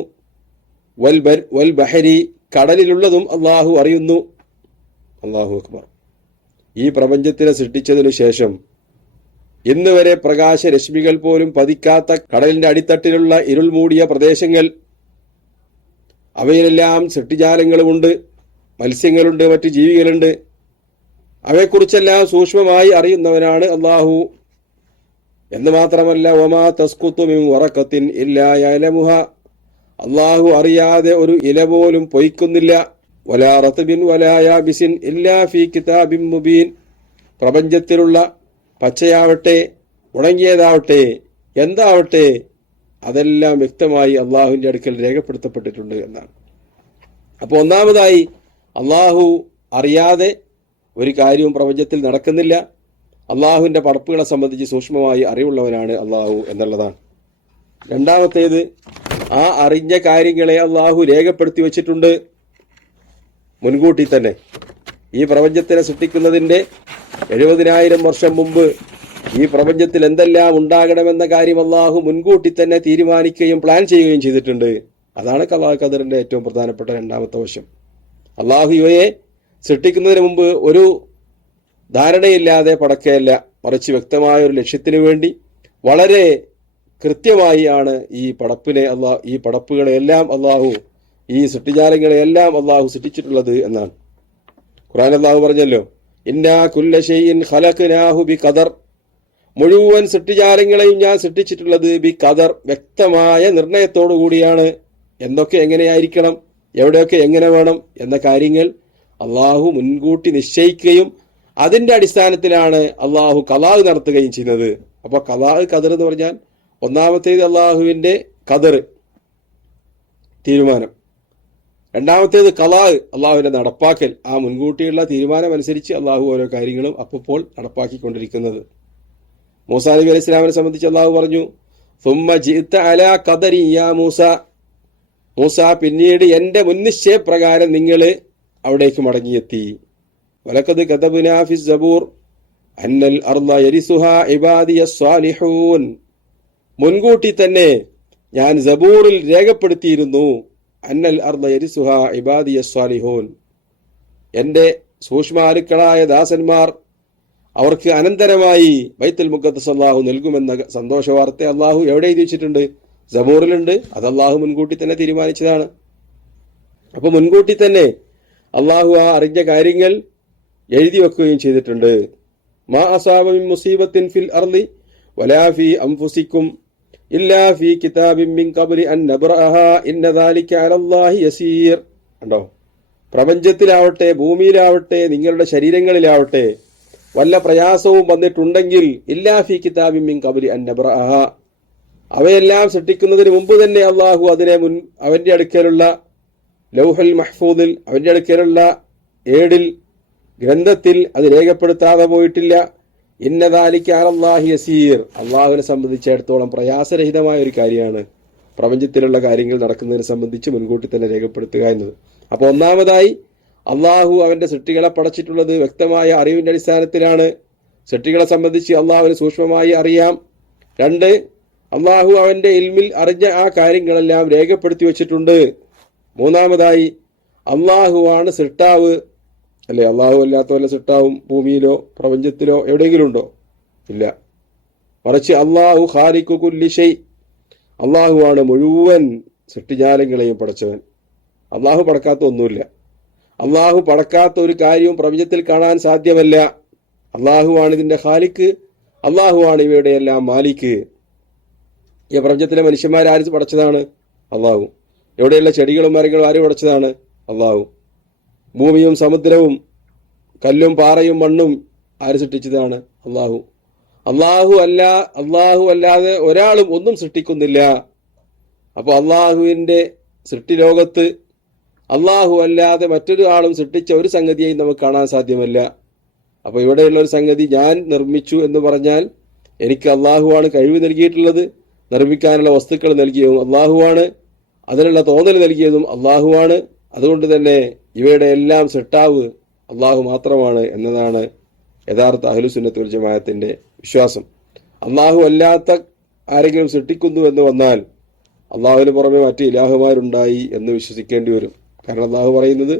വൽ ബഹരി, കടലിലുള്ളതും അള്ളാഹു അറിയുന്നു. അല്ലാഹു അക്ബർ. ഈ പ്രപഞ്ചത്തിനെ സൃഷ്ടിച്ചതിനു ശേഷം ഇന്ന് വരെ പ്രകാശരശ്മികൾ പോലും പതിക്കാത്ത കടലിന്റെ അടിത്തട്ടിലുള്ള ഇരുൾ മൂടിയ പ്രദേശങ്ങൾ, അവയിലെല്ലാം സൃഷ്ടിജാലങ്ങളുമുണ്ട്, മത്സ്യങ്ങളുണ്ട്, മറ്റു ജീവികളുണ്ട്. അവയെക്കുറിച്ചെല്ലാം സൂക്ഷ്മമായി അറിയുന്നവനാണ് അള്ളാഹു. എന്ന് മാത്രമല്ല, വമാ തസ്ഖുതു മിൻ വറഖത്തിൻ ഇല്ലാ യഅലമുഹാ, അള്ളാഹു അറിയാതെ ഒരു ഇല പോലും പൊയ്ക്കുന്നില്ല. വലാ റത്ബിൻ വലാ യാബിസിൻ ഇല്ലാ ഫീ കിതാബിൻ മുബീൻ, പ്രപഞ്ചത്തിലുള്ള പച്ചയാവട്ടെ ഉണങ്ങിയതാവട്ടെ എന്താവട്ടെ അതെല്ലാം വ്യക്തമായി അള്ളാഹുവിന്റെ അടുക്കൽ രേഖപ്പെടുത്തപ്പെട്ടിട്ടുണ്ട് എന്നാണ്. അപ്പോൾ ഒന്നാമതായി അള്ളാഹു അറിയാതെ ഒരു കാര്യവും പ്രപഞ്ചത്തിൽ നടക്കുന്നില്ല. അള്ളാഹുവിന്റെ പടപ്പുകളെ സംബന്ധിച്ച് സൂക്ഷ്മമായി അറിവുള്ളവനാണ് അള്ളാഹു എന്നുള്ളതാണ്. രണ്ടാമത്തേത്, ആ അറിഞ്ഞ കാര്യങ്ങളെ അള്ളാഹു രേഖപ്പെടുത്തി വച്ചിട്ടുണ്ട് മുൻകൂട്ടി തന്നെ. ഈ പ്രപഞ്ചത്തിനെ സൃഷ്ടിക്കുന്നതിന്റെ 70,000 വർഷം മുമ്പ് ഈ പ്രപഞ്ചത്തിൽ എന്തെല്ലാം ഉണ്ടാകണമെന്ന കാര്യം അള്ളാഹു മുൻകൂട്ടി തന്നെ തീരുമാനിക്കുകയും പ്ലാൻ ചെയ്യുകയും ചെയ്തിട്ടുണ്ട്. അതാണ് ഖലാ ഖദറിന്റെ ഏറ്റവും പ്രധാനപ്പെട്ട രണ്ടാമത്തെ വശം. അള്ളാഹു ഇവയെ സൃഷ്ടിക്കുന്നതിന് മുമ്പ് ഒരു ധാരണയില്ലാതെ പടക്കുകയല്ല, മറിച്ച് വ്യക്തമായ ഒരു ലക്ഷ്യത്തിനു വേണ്ടി വളരെ കൃത്യമായി ആണ് ഈ പടപ്പുകളെല്ലാം അള്ളാഹു, ഈ സൃഷ്ടിജാലങ്ങളെല്ലാം അള്ളാഹു സൃഷ്ടിച്ചിട്ടുള്ളത് എന്നാണ്. ഖുർആൻ അള്ളാഹു പറഞ്ഞല്ലോ, ഇന്നാ കുല്ല ഷൈഇൻ ഖലഖനാഹു ബിഖദർ, മുഴുവൻ സൃഷ്ടിജാലങ്ങളെയും ഞാൻ സൃഷ്ടിച്ചിട്ടുള്ളത് ബിഖദർ, വ്യക്തമായ നിർണയത്തോടു കൂടിയാണ്. എന്തൊക്കെ എങ്ങനെയായിരിക്കണം, എവിടെയൊക്കെ എങ്ങനെ വേണം എന്ന കാര്യങ്ങൾ അള്ളാഹു മുൻകൂട്ടി നിശ്ചയിക്കുകയും അതിന്റെ അടിസ്ഥാനത്തിലാണ് അള്ളാഹു ഖദാ നടത്തുകയും ചെയ്യുന്നത്. അപ്പൊ ഖദാ ഖദർ എന്ന് പറഞ്ഞാൽ ഒന്നാമത്തേത് അള്ളാഹുവിന്റെ ഖദർ തീരുമാനം, രണ്ടാമത്തേത് ഖദാ അള്ളാഹുവിന്റെ നടപ്പാക്കൽ, ആ മുൻകൂട്ടിയുള്ള തീരുമാനം അനുസരിച്ച് അള്ളാഹു ഓരോ കാര്യങ്ങളും അപ്പോൾ നടപ്പാക്കിക്കൊണ്ടിരിക്കുന്നത്. മൂസാ നബി അലൈഹി സ്വലാമിനെ സംബന്ധിച്ച് അള്ളാഹു പറഞ്ഞു, സുമ്മ ജിഅ്ത അലാ ഖദരി യാ മൂസ, മൂസ പിന്നീട് എന്റെ മുൻനിശ്ചയപ്രകാരം നിങ്ങൾ അവിടേക്ക് മടങ്ങിയെത്തി. വലഖദ് കതബ്നാ ഫിസ് സബൂർ അന്നൽ അർള യരിസുഹാ ഇബാദിയസ് സ്വാലിഹൂൻ, മുൻകൂട്ടി തന്നെ ഞാൻ സബൂറിൽ രേഖപ്പെടുത്തിയിരുന്നു, അന്നൽ അർള യരിസുഹാ ഇബാദിയസ് സ്വാലിഹൂൻ, എന്റെ സൂക്ഷ്മാരുക്കളായ ദാസന്മാർ അവർക്ക് അനന്തരമായി ബൈത്തുൽ മുഖദ്ദസ് അള്ളാഹു നൽകുമെന്ന സന്തോഷ വാർത്ത അള്ളാഹു എവിടെ എഴുതി വെച്ചിട്ടുണ്ട്? സബൂറിലുണ്ട്. അത് അള്ളാഹു മുൻകൂട്ടി തന്നെ തീരുമാനിച്ചതാണ്. അപ്പൊ മുൻകൂട്ടി തന്നെ അള്ളാഹു ആ അറിഞ്ഞ കാര്യങ്ങൾ എഴുതി വെക്കുകയും ചെയ്തിട്ടുണ്ട്. മാ അസാബ മിൻ മുസീബത്തിൻ ഫിൽ അർളി വലാ ഫീ അൻഫുസിക്കും ഇല്ലാ ഫീ കിതാബിൻ മിൻ ഖബ്ലി അൻ നബ്റഅഹാ ഇന്ന ദാലിക അലല്ലാഹി യസീർ. കണ്ടോ, പ്രപഞ്ചത്തിലാവട്ടെ ഭൂമിയിലാവട്ടെ നിങ്ങളുടെ ശരീരങ്ങളിലാവട്ടെ വല്ല പ്രയാസവും വന്നിട്ടുണ്ടെങ്കിൽ ഇല്ലാ ഫീ കിതാബിൻ മിൻ ഖബ്ലി അൻ നബ്റഅഹാ, അവയെല്ലാം സൃഷ്ടിക്കുന്നതിന് മുമ്പ് തന്നെ അള്ളാഹു അതിനെ അവന്റെ അടുക്കലുള്ള ലൗഹൽ മഹ്ഫൂദിൽ, അവന്റെ അടുക്കലുള്ള ഏടിൽ, ഗ്രന്ഥത്തിൽ അത് രേഖപ്പെടുത്താതെ പോയിട്ടില്ല. ഇന്ന ദാലിക അലല്ലാഹി യസീർ, അള്ളാഹുവിനെ സംബന്ധിച്ചിടത്തോളം പ്രയാസരഹിതമായ ഒരു കാര്യമാണ് പ്രപഞ്ചത്തിലുള്ള കാര്യങ്ങൾ നടക്കുന്നതിനെ സംബന്ധിച്ച് മുൻകൂട്ടി തന്നെ രേഖപ്പെടുത്തുക എന്നത്. അപ്പോൾ ഒന്നാമതായി അള്ളാഹു അവന്റെ സൃഷ്ടികളെ പടച്ചിട്ടുള്ളത് വ്യക്തമായ അറിവിന്റെ അടിസ്ഥാനത്തിലാണ്. സൃഷ്ടികളെ സംബന്ധിച്ച് അള്ളാഹുവിന് സൂക്ഷ്മമായി അറിയാം. രണ്ട്, അള്ളാഹു അവന്റെ ഇൽമിൽ അറിഞ്ഞ ആ കാര്യങ്ങളെല്ലാം രേഖപ്പെടുത്തി വച്ചിട്ടുണ്ട്. മൂന്നാമതായി അള്ളാഹുവാണ് സൃഷ്ടാവ്, അല്ലെ? അള്ളാഹു അല്ലാത്ത വല്ല സൃഷ്ടാവും ഭൂമിയിലോ പ്രപഞ്ചത്തിലോ എവിടെയെങ്കിലും ഉണ്ടോ? ഇല്ല. മറിച്ച് അള്ളാഹു ഖാലിഖു കുല്ലി ഷൈ, അള്ളാഹുവാണ് മുഴുവൻ സൃഷ്ടിജാലങ്ങളെയും പടച്ചവൻ. അള്ളാഹു പടക്കാത്ത ഒന്നുമില്ല. അള്ളാഹു പടക്കാത്ത ഒരു കാര്യവും പ്രപഞ്ചത്തിൽ കാണാൻ സാധ്യമല്ല. അള്ളാഹുവാണ് ഇതിന്റെ ഖാലിഖ്, അള്ളാഹുവാണ് ഇവയുടെ എല്ലാം മാലിക്. ഈ പ്രപഞ്ചത്തിലെ മനുഷ്യന്മാരാര് പടച്ചതാണ്? അള്ളാഹു. എവിടെയുള്ള ചെടികളും മരങ്ങളും ആര് പടച്ചതാണ്? അള്ളാഹു. ഭൂമിയും സമുദ്രവും കല്ലും പാറയും മണ്ണും ആര് സൃഷ്ടിച്ചതാണ്? അള്ളാഹു. അള്ളാഹു അല്ലാതെ ഒരാളും ഒന്നും സൃഷ്ടിക്കുന്നില്ല. അപ്പൊ അള്ളാഹുവിന്റെ സൃഷ്ടിലോകത്ത് അള്ളാഹു അല്ലാതെ മറ്റൊരു ആളും സൃഷ്ടിച്ച ഒരു സംഗതിയെയും നമുക്ക് കാണാൻ സാധ്യമല്ല. അപ്പൊ ഇവിടെയുള്ള ഒരു സംഗതി ഞാൻ നിർമ്മിച്ചു എന്ന് പറഞ്ഞാൽ എനിക്ക് അള്ളാഹുവാണ് കഴിവ് നൽകിയിട്ടുള്ളത്, നിർമ്മിക്കാനുള്ള വസ്തുക്കൾ നൽകിയതും അള്ളാഹുവാണ്, അതിനുള്ള തോന്നൽ നൽകിയതും അള്ളാഹുവാണ്. അതുകൊണ്ട് തന്നെ ഇവയുടെ എല്ലാം സൃഷ്ടാവ് അള്ളാഹു മാത്രമാണ് എന്നതാണ് യഥാർത്ഥ അഹ്ലുസുന്നത്ത് വൽ ജമാഅത്തിന്റെ വിശ്വാസം. അള്ളാഹു അല്ലാത്ത ആരെങ്കിലും സൃഷ്ടിക്കുന്നു എന്ന് വന്നാൽ അള്ളാഹുവിന് പുറമെ മറ്റ് ഇലാഹുമാരുണ്ടായി എന്ന് വിശ്വസിക്കേണ്ടി വരും. കാരണം അള്ളാഹു പറയുന്നത്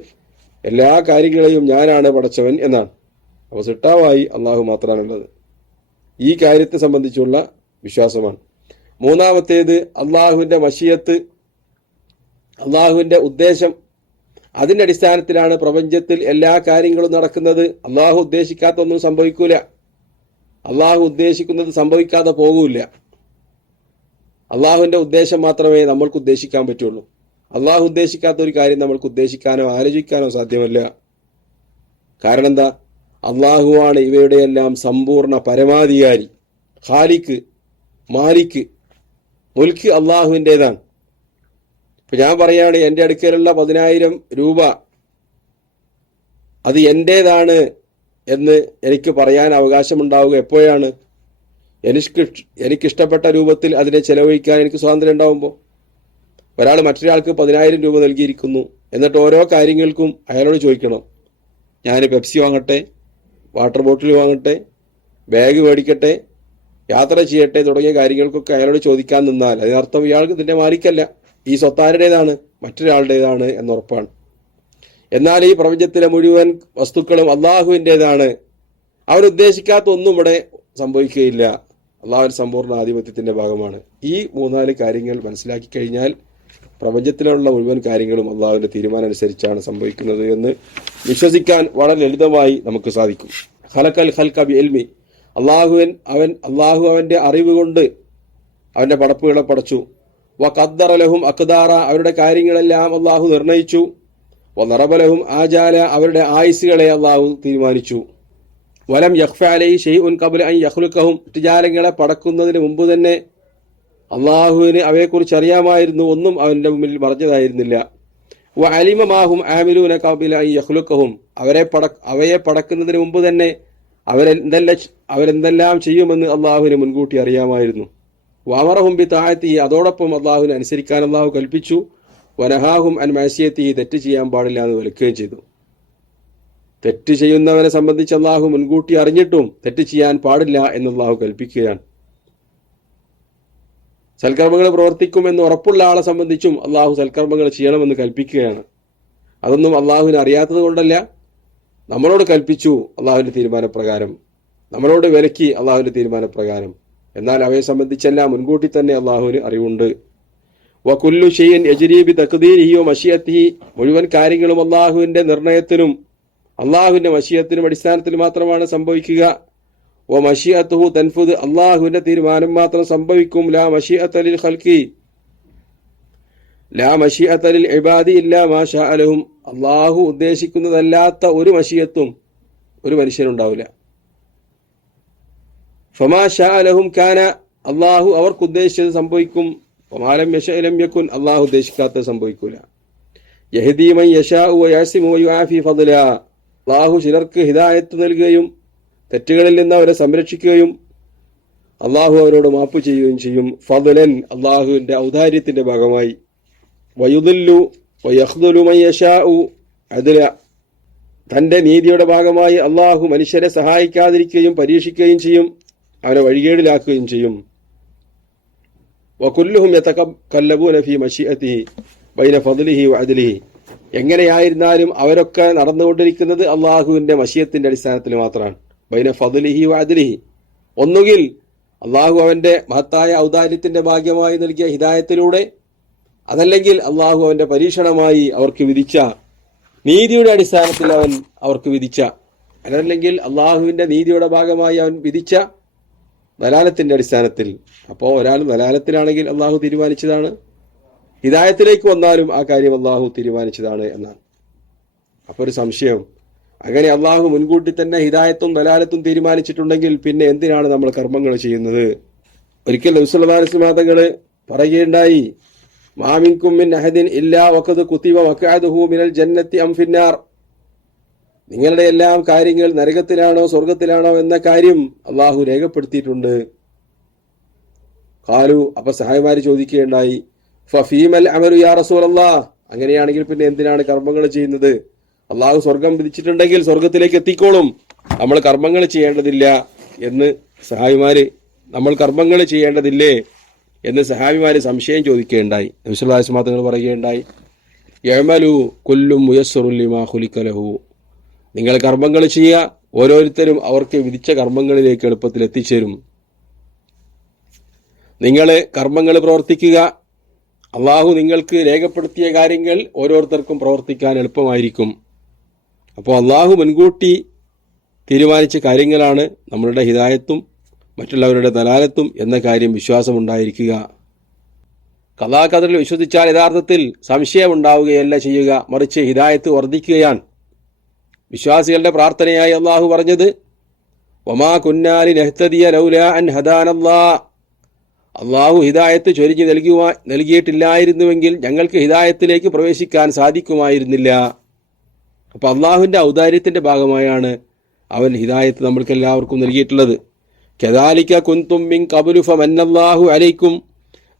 എല്ലാ കാര്യങ്ങളെയും ഞാനാണ് പടച്ചവൻ എന്നാണ്. അപ്പോൾ സൃഷ്ടാവായി അള്ളാഹു മാത്രമാണുള്ളത്. ഈ കാര്യത്തെ സംബന്ധിച്ചുള്ള വിശ്വാസമാണ്. മൂന്നാമത്തേത് അള്ളാഹുവിന്റെ മശിയത്ത്, അള്ളാഹുവിന്റെ ഉദ്ദേശം. അതിന്റെ അടിസ്ഥാനത്തിലാണ് പ്രപഞ്ചത്തിൽ എല്ലാ കാര്യങ്ങളും നടക്കുന്നത്. അള്ളാഹു ഉദ്ദേശിക്കാത്ത ഒന്നും സംഭവിക്കൂല. അള്ളാഹു ഉദ്ദേശിക്കുന്നത് സംഭവിക്കാതെ പോകൂല. അള്ളാഹുവിന്റെ ഉദ്ദേശം മാത്രമേ നമ്മൾക്ക് ഉദ്ദേശിക്കാൻ പറ്റുള്ളൂ. അള്ളാഹു ഉദ്ദേശിക്കാത്ത ഒരു കാര്യം നമ്മൾക്ക് ഉദ്ദേശിക്കാനോ ആലോചിക്കാനോ സാധ്യമല്ല. കാരണം എന്താ? അള്ളാഹുവാണ് ഇവയുടെയെല്ലാം സമ്പൂർണ്ണ പരമാധികാരി. ഖാലിഖ്, മാലിക്, മുൽക്ക് അള്ളാഹുവിൻ്റെതാണ്. ഇപ്പൊ ഞാൻ പറയാണ് എൻ്റെ അടുക്കലുള്ള 10,000 രൂപ അത് എൻ്റേതാണ് എന്ന് എനിക്ക് പറയാൻ അവകാശമുണ്ടാവുക എപ്പോഴാണ്? എനിക്കിഷ്ടപ്പെട്ട രൂപത്തിൽ അതിനെ ചെലവഴിക്കാൻ എനിക്ക് സ്വാതന്ത്ര്യം ഉണ്ടാവുമ്പോൾ. ഒരാൾ മറ്റൊരാൾക്ക് 10,000 രൂപ നൽകിയിരിക്കുന്നു, എന്നിട്ട് ഓരോ കാര്യങ്ങൾക്കും അയാളോട് ചോദിക്കണം, ഞാൻ പെപ്സി വാങ്ങട്ടെ, വാട്ടർ ബോട്ടിൽ വാങ്ങട്ടെ, ബാഗ് മേടിക്കട്ടെ, യാത്ര ചെയ്യട്ടെ തുടങ്ങിയ കാര്യങ്ങൾക്കൊക്കെ അയാളോട് ചോദിക്കാൻ നിന്നാൽ അതിനർത്ഥം ഇയാൾക്ക് ഇതിന്റെ മാലിക്കല്ല, ഈ സ്വത്താരുടേതാണ്, മറ്റൊരാളുടേതാണ് എന്നുറപ്പാണ്. എന്നാൽ ഈ പ്രപഞ്ചത്തിലെ മുഴുവൻ വസ്തുക്കളും അള്ളാഹുവിൻ്റെതാണ്. അവരുദ്ദേശിക്കാത്ത ഒന്നും ഇവിടെ സംഭവിക്കുകയില്ല. അള്ളാഹു സമ്പൂർണ്ണ ആധിപത്യത്തിന്റെ ഭാഗമാണ്. ഈ 3-4 കാര്യങ്ങൾ മനസ്സിലാക്കി കഴിഞ്ഞാൽ പ്രപഞ്ചത്തിലുള്ള മുഴുവൻ കാര്യങ്ങളും അള്ളാഹുവിന്റെ തീരുമാനം അനുസരിച്ചാണ് സംഭവിക്കുന്നത് എന്ന് വിശ്വസിക്കാൻ വളരെ ലളിതമായി നമുക്ക് സാധിക്കും. ഖലഖൽ ഖൽഖ ബിഇൽമി, അള്ളാഹു അവന്റെ അറിവ് കൊണ്ട് അവന്റെ പടപ്പുകളെ പടച്ചു. വഖദ്ദറ ലഹും അഖ്ദാറ, അവരുടെ കാര്യങ്ങളെല്ലാം അള്ളാഹു നിർണയിച്ചു. വദറബ ലഹും ആജാല, അവരുടെ ആയുസ്സുകളെ അള്ളാഹു തീരുമാനിച്ചു. വലം യഖ്ഫ അലൈഹി ശൈഉൻ ഖബ്ല അൻ യഖ്ലുഖഹും, ജാലങ്ങളെ പടക്കുന്നതിന് മുമ്പ് തന്നെ അള്ളാഹുവിന് അവയെക്കുറിച്ച് അറിയാമായിരുന്നു. ഒന്നും അവന്റെ മുമ്പിൽ മറഞ്ഞതായിരുന്നില്ല. വ അലിമ മാഹും ആമിലൂന ഖബ്ല അൻ യഖ്ലുഖഹും, അവയെ പടക്കുന്നതിന് മുമ്പ് തന്നെ അവരെന്തെല്ലാം ചെയ്യുമെന്ന് അള്ളാഹുവിന് മുൻകൂട്ടി അറിയാമായിരുന്നു. വഅമറഹും ബിതഅതിഹി, അതോടൊപ്പം അള്ളാഹുവിനെ അനുസരിക്കാൻ അള്ളാഹു കൽപ്പിച്ചു. വനഹാഹും അൻ മഅസിയതിഹി, തെറ്റ് ചെയ്യാൻ പാടില്ല എന്ന് വിലക്കുകയും ചെയ്തു. തെറ്റ് ചെയ്യുന്നവനെ സംബന്ധിച്ച് അള്ളാഹു മുൻകൂട്ടി അറിഞ്ഞിട്ടും തെറ്റ് ചെയ്യാൻ പാടില്ല എന്ന് അള്ളാഹു കൽപ്പിക്കുകയാണ്. സൽക്കർമ്മങ്ങൾ പ്രവർത്തിക്കുമെന്ന് ഉറപ്പുള്ള ആളെ സംബന്ധിച്ചും അള്ളാഹു സൽക്കർമ്മങ്ങൾ ചെയ്യണമെന്ന് കൽപ്പിക്കുകയാണ്. അതൊന്നും അള്ളാഹുവിനെ അറിയാത്തത് കൊണ്ടല്ല, നമ്മളോട് കൽപ്പിച്ചു അള്ളാഹുവിന്റെ തീരുമാനപ്രകാരം, നമ്മളോട് വിലക്കി അള്ളാഹുവിന്റെ തീരുമാനപ്രകാരം. എന്നാൽ അവയെ സംബന്ധിച്ചെല്ലാം മുൻകൂട്ടി തന്നെ അള്ളാഹുവിന് അറിവുണ്ട്. വകുല്ലു ഷൈഇൻ യജ്രി ബി തഖ്ദീരിഹി വ മശിയത്തിഹി, മുഴുവൻ കാര്യങ്ങളും അള്ളാഹുവിന്റെ നിർണയത്തിനും അള്ളാഹുവിന്റെ മശിയത്തിനും അടിസ്ഥാനത്തിൽ മാത്രമാണ് സംഭവിക്കുക. വ മശിയത്തുഹു തൻഫുദ്, അള്ളാഹുവിന്റെ തീരുമാനം മാത്രം സംഭവിക്കും. ലാ മശിയത ലിൽ ഖൽഖി, ലാ മശിയത ലിൽ ഇബാദി ഇല്ലാ മാ ശാഅ ലഹും, അള്ളാഹു ഉദ്ദേശിക്കുന്നതല്ലാത്ത ഒരു മശിയത്തും ഒരു മനുഷ്യനുണ്ടാവില്ല. ഫമാ ശാഅ ലഹും കാന, അള്ളാഹു അവർക്ക് ഉദ്ദേശിച്ചത് സംഭവിക്കും. വമാലം യശഅ ലം യകുൻ, അള്ളാഹു ഉദ്ദേശിക്കാത്തത് സംഭവിക്കൂല. യഹ്ദീ മൻ യശാഉ വ യഅസിമു വ യുആഫി ഫദ്ല, അള്ളാഹു ചിലർക്ക് ഹിദായത്ത് നൽകുകയും തെറ്റുകളിൽ നിന്ന് അവരെ സംരക്ഷിക്കുകയും അള്ളാഹു അവരോട് മാപ്പ് ചെയ്യുകയും ചെയ്യും. ഫദ്ലൻ, അള്ളാഹുവിന്റെ ഔദാര്യത്തിന്റെ ഭാഗമായി. വയുദില്ലു വയഖ്ദുലു മൻ യശാഉ അദ്ല, തന്റെ നീതിയുടെ ഭാഗമായി അള്ളാഹു മനുഷ്യരെ സഹായിക്കാതിരിക്കുകയും പരീക്ഷിക്കുകയും ചെയ്യും, അവനെ വഴികേടിലാക്കുകയും ചെയ്യും. വകുല്ലുഹും യതകല്ലബൂന ഫീ മശിഅതിഹി ബൈന ഫദ്ലിഹി വഅദ്ലിഹി, എങ്ങനെയായിരുന്നാലും അവരൊക്കെ നടന്നുകൊണ്ടിരിക്കുന്നത് അള്ളാഹുവിന്റെ മശിയത്തിന്റെ അടിസ്ഥാനത്തിൽ മാത്രമാണ്. ബൈന ഫദ്ലിഹി വഅദ്ലിഹി, ഒന്നുകിൽ അള്ളാഹു അവന്റെ മഹത്തായ ഔദാര്യത്തിന്റെ ഭാഗ്യമായി നൽകിയ ഹിദായത്തിലൂടെ, അതല്ലെങ്കിൽ അള്ളാഹു അവന്റെ പരീക്ഷണമായി അവർക്ക് വിധിച്ച നീതിയുടെ അടിസ്ഥാനത്തിൽ അവൻ അവർക്ക് വിധിച്ച, അതല്ലെങ്കിൽ അള്ളാഹുവിന്റെ നീതിയുടെ ഭാഗമായി അവൻ വിധിച്ച ദലാലത്തിന്റെ അടിസ്ഥാനത്തിൽ. അപ്പോൾ ഒരാൾ ദലാലത്തിലാണെങ്കിൽ അള്ളാഹു തീരുമാനിച്ചതാണ്, ഹിദായത്തിലേക്ക് വന്നാലും ആ കാര്യം അള്ളാഹു തീരുമാനിച്ചതാണ് എന്നാണ്. അപ്പൊ ഒരു സംശയം, അങ്ങനെ അള്ളാഹു മുൻകൂട്ടി തന്നെ ഹിദായത്തും ദലാലത്തും തീരുമാനിച്ചിട്ടുണ്ടെങ്കിൽ പിന്നെ എന്തിനാണ് നമ്മൾ കർമ്മങ്ങൾ ചെയ്യുന്നത്? ഒരിക്കൽ നബി സല്ലല്ലാഹു അലൈഹി വസല്ലം തങ്ങള് പറയുകയുണ്ടായി, മാമിൻകും മിൻ അഹദിൻ ഇല്ലാ വഖദ് കുതിബ വഖഅദുഹു മിനൽ ജന്നത്തി അം ഫിന്നാർ, നിങ്ങളുടെ എല്ലാം കാര്യങ്ങൾ നരകത്തിലാണോ സ്വർഗത്തിലാണോ എന്ന കാര്യം അള്ളാഹു രേഖപ്പെടുത്തിയിട്ടുണ്ട്. ഖാലു, അപ്പൊ സഹായിമാര് ചോദിക്കുകയുണ്ടായി, ഫഫീമൽ അമലു യാ റസൂലല്ലാഹ്, അങ്ങനെയാണെങ്കിൽ പിന്നെ എന്തിനാണ് കർമ്മങ്ങൾ ചെയ്യുന്നത്? അള്ളാഹു സ്വർഗം വിധിച്ചിട്ടുണ്ടെങ്കിൽ സ്വർഗത്തിലേക്ക് എത്തിക്കോളും, നമ്മൾ കർമ്മങ്ങൾ ചെയ്യേണ്ടതില്ല എന്ന് സഹായിമാര്, നമ്മൾ കർമ്മങ്ങൾ ചെയ്യേണ്ടതില്ലേ എന്ന് സഹാബിമാര് സംശയം ചോദിക്കുകയുണ്ടായി. നബി സല്ലല്ലാഹു അലൈഹി വസല്ലം തങ്ങൾ പറയുകയുണ്ടായി, യഅമലു കുല്ലും മുയസ്സറുൻ ലിമാ ഖുലിക ലഹു, നിങ്ങൾ കർമ്മങ്ങൾ ചെയ്യുക, ഓരോരുത്തരും അവർക്ക് വിധിച്ച കർമ്മങ്ങളിലേക്ക് എളുപ്പത്തിൽ എത്തിച്ചേരും. നിങ്ങൾ കർമ്മങ്ങൾ പ്രവർത്തിക്കുക, അള്ളാഹു നിങ്ങൾക്ക് രേഖപ്പെടുത്തിയ കാര്യങ്ങൾ ഓരോരുത്തർക്കും പ്രവർത്തിക്കാൻ എളുപ്പമായിരിക്കും. അപ്പോൾ അള്ളാഹു മുൻകൂട്ടി തീരുമാനിച്ച കാര്യങ്ങളാണ് നമ്മളുടെ ഹിദായത്തും മറ്റുള്ളവരുടെ ദലാലത്തും എന്ന കാര്യം വിശ്വാസമുണ്ടായിരിക്കുക. ഖദാ ഖദറിൽ വിശ്വസിച്ചാൽ യഥാർത്ഥത്തിൽ സംശയമുണ്ടാവുകയല്ല ചെയ്യുക, മറിച്ച് ഹിദായത്ത് വർദ്ധിക്കുകയാണ്. വിശ്വാസികളുടെ പ്രാർത്ഥനയായി അള്ളാഹു പറഞ്ഞത്, വമാ കുന്നാ ലിനഹ്തദിയ ലൗലാ അൻ ഹദാനല്ലാഹ്, അള്ളാഹു ഹിദായത്ത് ചൊരിഞ്ഞു നൽകിയിട്ടില്ലായിരുന്നുവെങ്കിൽ ഞങ്ങൾക്ക് ഹിദായത്തിലേക്ക് പ്രവേശിക്കാൻ സാധിക്കുമായിരുന്നില്ല. അപ്പൊ അള്ളാഹുവിന്റെ ഔദാര്യത്തിന്റെ ഭാഗമായാണ് അവൻ ഹിദായത്ത് നമ്മൾക്കെല്ലാവർക്കും നൽകിയിട്ടുള്ളത്. കദാലിക കുൻതും മിൻ ഖബ്ലു ഫമന്നല്ലാഹു അലൈക്കും,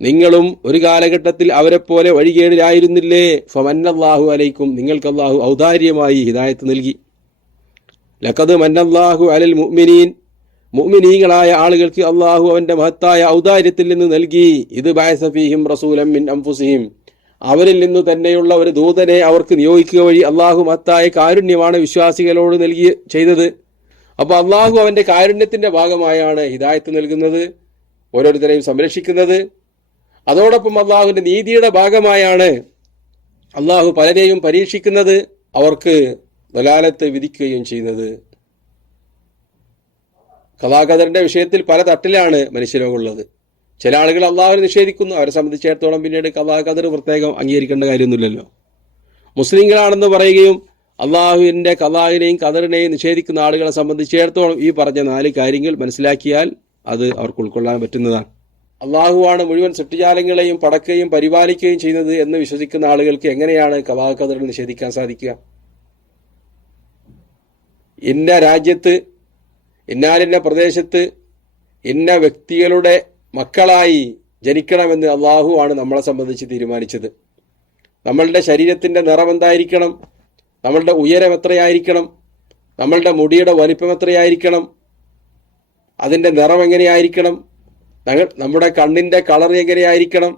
നിങ്ങളും ഒരു കാലഘട്ടത്തിൽ അവരെപ്പോലെ വഴികേടിലായിരുന്നില്ലേ. ഫമന്നല്ലാഹു അലൈക്കും, നിങ്ങൾക്ക് അള്ളാഹു ഔദാര്യമായി ഹിദായത്ത് നൽകി. ലഖദ് മന്നല്ലാഹു അലൽ മുഅ്മിനീൻ, മുഅ്മിനീങ്ങളായ ആളുകൾക്ക് അള്ളാഹു അവന്റെ മഹത്തായ ഔദാര്യത്തിൽ നിന്ന് നൽകി. ഇത് ബഅസ ഫീഹിം റസൂലൻ മിൻ അൻഫുസിഹിം, അവരിൽ നിന്നു തന്നെയുള്ള ഒരു ദൂതനെ അവർക്ക് നിയോഗിക്കുക വഴി അള്ളാഹു മഹത്തായ കാരുണ്യമാണ് വിശ്വാസികളോട് ചെയ്തത്. അപ്പൊ അള്ളാഹു അവന്റെ കാരുണ്യത്തിന്റെ ഭാഗമായാണ് ഹിദായത്ത് നൽകുന്നത്, ഓരോരുത്തരെയും സംരക്ഷിക്കുന്നത്. അതോടൊപ്പം അള്ളാഹുവിന്റെ നീതിയുടെ ഭാഗമായാണ് അള്ളാഹു പലരെയും പരീക്ഷിക്കുന്നത്, അവർക്ക് ദലാലത്ത് വിധിക്കുകയും ചെയ്യുന്നത്. ഖദാ-ഖദറിന്റെ വിഷയത്തിൽ പല തട്ടിലാണ് മനുഷ്യലോകമുള്ളത്. ചില ആളുകൾ അള്ളാഹുവിനെ നിഷേധിക്കുന്നു, അവരെ സംബന്ധിച്ചിടത്തോളം പിന്നീട് ഖദാ-ഖദർ പ്രത്യേകം അംഗീകരിക്കേണ്ട കാര്യമൊന്നുമില്ലല്ലോ. മുസ്ലിങ്ങളാണെന്ന് പറയുകയും അള്ളാഹുവിന്റെ ഖദാഇനെയും ഖദറിനെയും നിഷേധിക്കുന്ന ആളുകളെ സംബന്ധിച്ചിടത്തോളം ഈ പറഞ്ഞ 4 കാര്യങ്ങൾ മനസ്സിലാക്കിയാൽ അത് അവർക്ക് ഉൾക്കൊള്ളാൻ പറ്റുന്നതാണ്. അള്ളാഹുവാണ് മുഴുവൻ സൃഷ്ടിജാലങ്ങളെയും പടക്കുകയും പരിപാലിക്കുകയും ചെയ്യുന്നത് എന്ന് വിശ്വസിക്കുന്ന ആളുകൾക്ക് എങ്ങനെയാണ് ഖദാ-ഖദറിനെ നിഷേധിക്കാൻ സാധിക്കുക? ഇന്ന രാജ്യത്ത്, ഇന്നാലിന്ന പ്രദേശത്ത് ഇന്ന വ്യക്തികളുടെ മക്കളായി ജനിക്കണമെന്ന് അള്ളാഹുവാണ് നമ്മളെ സംബന്ധിച്ച് തീരുമാനിച്ചത്. നമ്മളുടെ ശരീരത്തിന്റെ നിറം എന്തായിരിക്കണം, നമ്മളുടെ ഉയരം എത്രയായിരിക്കണം, നമ്മളുടെ മുടിയുടെ വലിപ്പം എത്രയായിരിക്കണം, അതിൻ്റെ നിറം എങ്ങനെയായിരിക്കണം, നമ്മുടെ കണ്ണിന്റെ കളർ എങ്ങനെയായിരിക്കണം,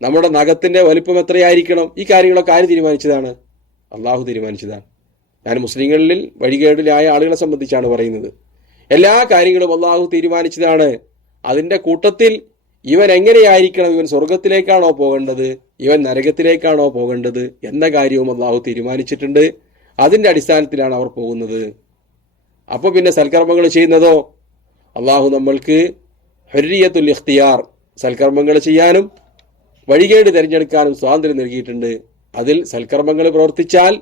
നമ്മുടെ നഖത്തിന്റെ വലിപ്പം എത്രയായിരിക്കണം, ഈ കാര്യങ്ങളൊക്കെ ആര് തീരുമാനിച്ചതാണ്? അള്ളാഹു തീരുമാനിച്ചതാണ്. ഞാൻ മുസ്ലിങ്ങളിൽ വഴികേടിലായ ആളുകളെ സംബന്ധിച്ചാണ് പറയുന്നത്. എല്ലാ കാര്യങ്ങളും അള്ളാഹു തീരുമാനിച്ചതാണ്. അതിന്റെ കൂട്ടത്തിൽ ഇവൻ എങ്ങനെയായിരിക്കണം, ഇവൻ സ്വർഗത്തിലേക്കാണോ പോകേണ്ടത്, ഇവൻ നരകത്തിലേക്കാണോ പോകേണ്ടത് എന്ന കാര്യവും അള്ളാഹു തീരുമാനിച്ചിട്ടുണ്ട്. അതിന്റെ അടിസ്ഥാനത്തിലാണ് അവർ പോകുന്നത്. അപ്പൊ പിന്നെ സൽക്കർമ്മങ്ങൾ ചെയ്യുന്നതോ, അള്ളാഹു നമ്മൾക്ക് ഹുർരിയത്തുൽ ഇഖ്തിയാർ, സൽക്കർമ്മങ്ങൾ ചെയ്യാനും വഴികേട് തിരഞ്ഞെടുക്കാനും സ്വാതന്ത്ര്യം നൽകിയിട്ടുണ്ട്. അതിൽ സൽക്കർമ്മങ്ങൾ പ്രവർത്തിച്ചാൽ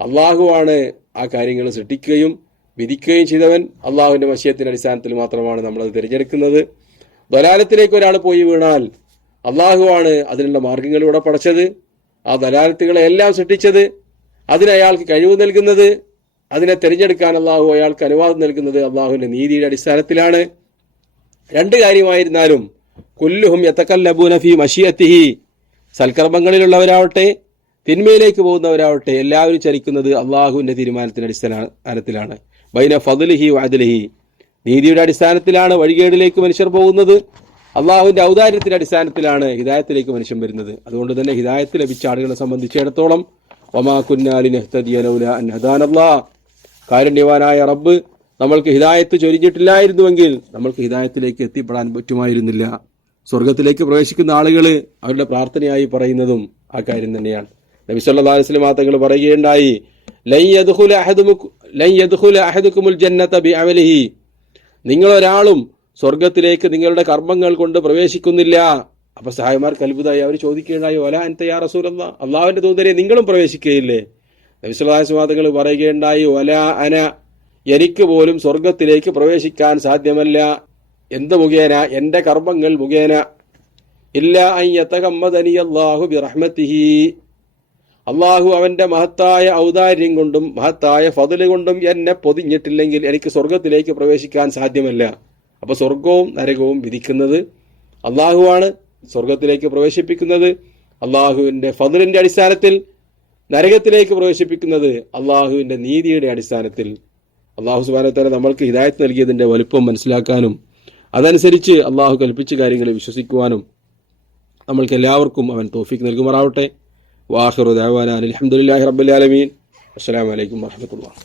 അള്ളാഹുവാണ് ആ കാര്യങ്ങൾ സൃഷ്ടിക്കുകയും വിധിക്കുകയും ചെയ്തവൻ. അള്ളാഹുവിന്റെ മശിയത്തിന്റെ അടിസ്ഥാനത്തിൽ മാത്രമാണ് നമ്മളത് തിരഞ്ഞെടുക്കുന്നത്. ദലാലത്തിലേക്ക് ഒരാൾ പോയി വീണാൽ അള്ളാഹുവാണ് അതിനുള്ള മാർഗങ്ങളിലൂടെ പടച്ചത്, ആ ദലാലത്തുകളെ എല്ലാം സൃഷ്ടിച്ചത്, അതിനയാൾക്ക് കഴിവ് നൽകുന്നത്, അതിനെ തിരഞ്ഞെടുക്കാൻ അള്ളാഹു അയാൾക്ക് അനുവാദം നൽകുന്നത് അള്ളാഹുവിന്റെ നീതിയുടെ അടിസ്ഥാനത്തിലാണ്. 2 കാര്യമായിരുന്നാലും കുല്ലുഹും യതകല്ലബൂന ഫീ മശിയത്തിഹി, സൽക്കർമ്മങ്ങളിലുള്ളവരാവട്ടെ തിന്മയിലേക്ക് പോകുന്നവരാവട്ടെ എല്ലാവരും ചലിക്കുന്നത് അള്ളാഹുവിന്റെ തീരുമാനത്തിന്റെ അടിസ്ഥാനത്തിലാണ്. ബൈന ഫദ്ലിഹി വഅദ്ലിഹി, നീതിയുടെ അടിസ്ഥാനത്തിലാണ് വഴികേടിലേക്ക് മനുഷ്യർ പോകുന്നത്. അള്ളാഹുവിന്റെ ഔദാര്യത്തിന്റെ അടിസ്ഥാനത്തിലാണ് ഹിദായത്തിലേക്ക് മനുഷ്യൻ വരുന്നത്. അതുകൊണ്ട് തന്നെ ഹിദായത്ത് ലഭിച്ച ആളുകളെ സംബന്ധിച്ചിടത്തോളം വമാ കുന്നാ ലിനഹ്തദിയ ലൗലാ അൻ ഹദാനല്ലാഹ്, കാരുണ്യവാനായ റബ്ബ് നമ്മൾക്ക് ഹിദായത്ത് ചൊരിഞ്ഞിട്ടില്ലായിരുന്നുവെങ്കിൽ നമ്മൾക്ക് ഹിദായത്തിലേക്ക് എത്തിപ്പെടാൻ പറ്റുമായിരുന്നില്ല. സ്വർഗത്തിലേക്ക് പ്രവേശിക്കുന്ന ആളുകൾ അവരുടെ പ്രാർത്ഥനയായി പറയുന്നതും ആ കാര്യം തന്നെയാണ്. നബി സല്ലല്ലാഹു അലൈഹി വസല്ലം തങ്ങൾ പറയുകയുണ്ടായി, ലൻ യദ്ഖുല അഹദുകുമുൽ ജന്നത ബിഅമലിഹി, നിങ്ങളൊരാളും സ്വർഗത്തിലേക്ക് നിങ്ങളുടെ കർമ്മങ്ങൾ കൊണ്ട് പ്രവേശിക്കുന്നില്ല. അപ്പൊ സഹായിമാർക്ക് അത്ഭുതമായി. അവർ ചോദിക്കുകയുണ്ടായി, വലാ അൻത യാ റസൂലല്ലാഹ്, അള്ളാഹുവിന്റെ ദൂതരെ നിങ്ങളും പ്രവേശിക്കുകയില്ലേ? നബി സല്ലല്ലാഹു അലൈഹി വസല്ലം തങ്ങൾ പറയുകയുണ്ടായി, വലാ അന, എനിക്ക് പോലും സ്വർഗത്തിലേക്ക് പ്രവേശിക്കാൻ സാധ്യമല്ല. എന്ത് മുഖേന? എന്റെ കർമ്മങ്ങൾ മുഖേന. ഇല്ല അൻ യതഗമ്മദനി അല്ലാഹു ബിറഹ്മതിഹി, അള്ളാഹു അവന്റെ മഹത്തായ ഔദാര്യം കൊണ്ടും മഹത്തായ ഫദ്ല് കൊണ്ടും എന്നെ പൊതിഞ്ഞിട്ടില്ലെങ്കിൽ എനിക്ക് സ്വർഗത്തിലേക്ക് പ്രവേശിക്കാൻ സാധ്യമല്ല. അപ്പൊ സ്വർഗവും നരകവും വിധിക്കുന്നത് അള്ളാഹുവാണ്. സ്വർഗത്തിലേക്ക് പ്രവേശിപ്പിക്കുന്നത് അള്ളാഹുവിന്റെ ഫദ്ലിന്റെ അടിസ്ഥാനത്തിൽ, നരകത്തിലേക്ക് പ്രവേശിപ്പിക്കുന്നത് അള്ളാഹുവിന്റെ നീതിയുടെ അടിസ്ഥാനത്തിൽ. അള്ളാഹു സുബ്ഹാനഹു വ തആല നമ്മൾക്ക് ഹിദായത്ത് നൽകിയതിന്റെ വലുപ്പം മനസ്സിലാക്കാനും അതനുസരിച്ച് അള്ളാഹു കൽപ്പിച്ച കാര്യങ്ങളിൽ വിശ്വസിക്കുവാനും നമ്മൾക്ക് എല്ലാവർക്കും അവൻ തൗഫീഖ് നൽകുമാറാവട്ടെ. വാഖിറു ദഅവാനാ അൽഹംദുലില്ലാഹി റബ്ബിൽ ആലമീൻ. അസ്സലാമു അലൈക്കും വറഹ്മത്തുള്ളാഹി.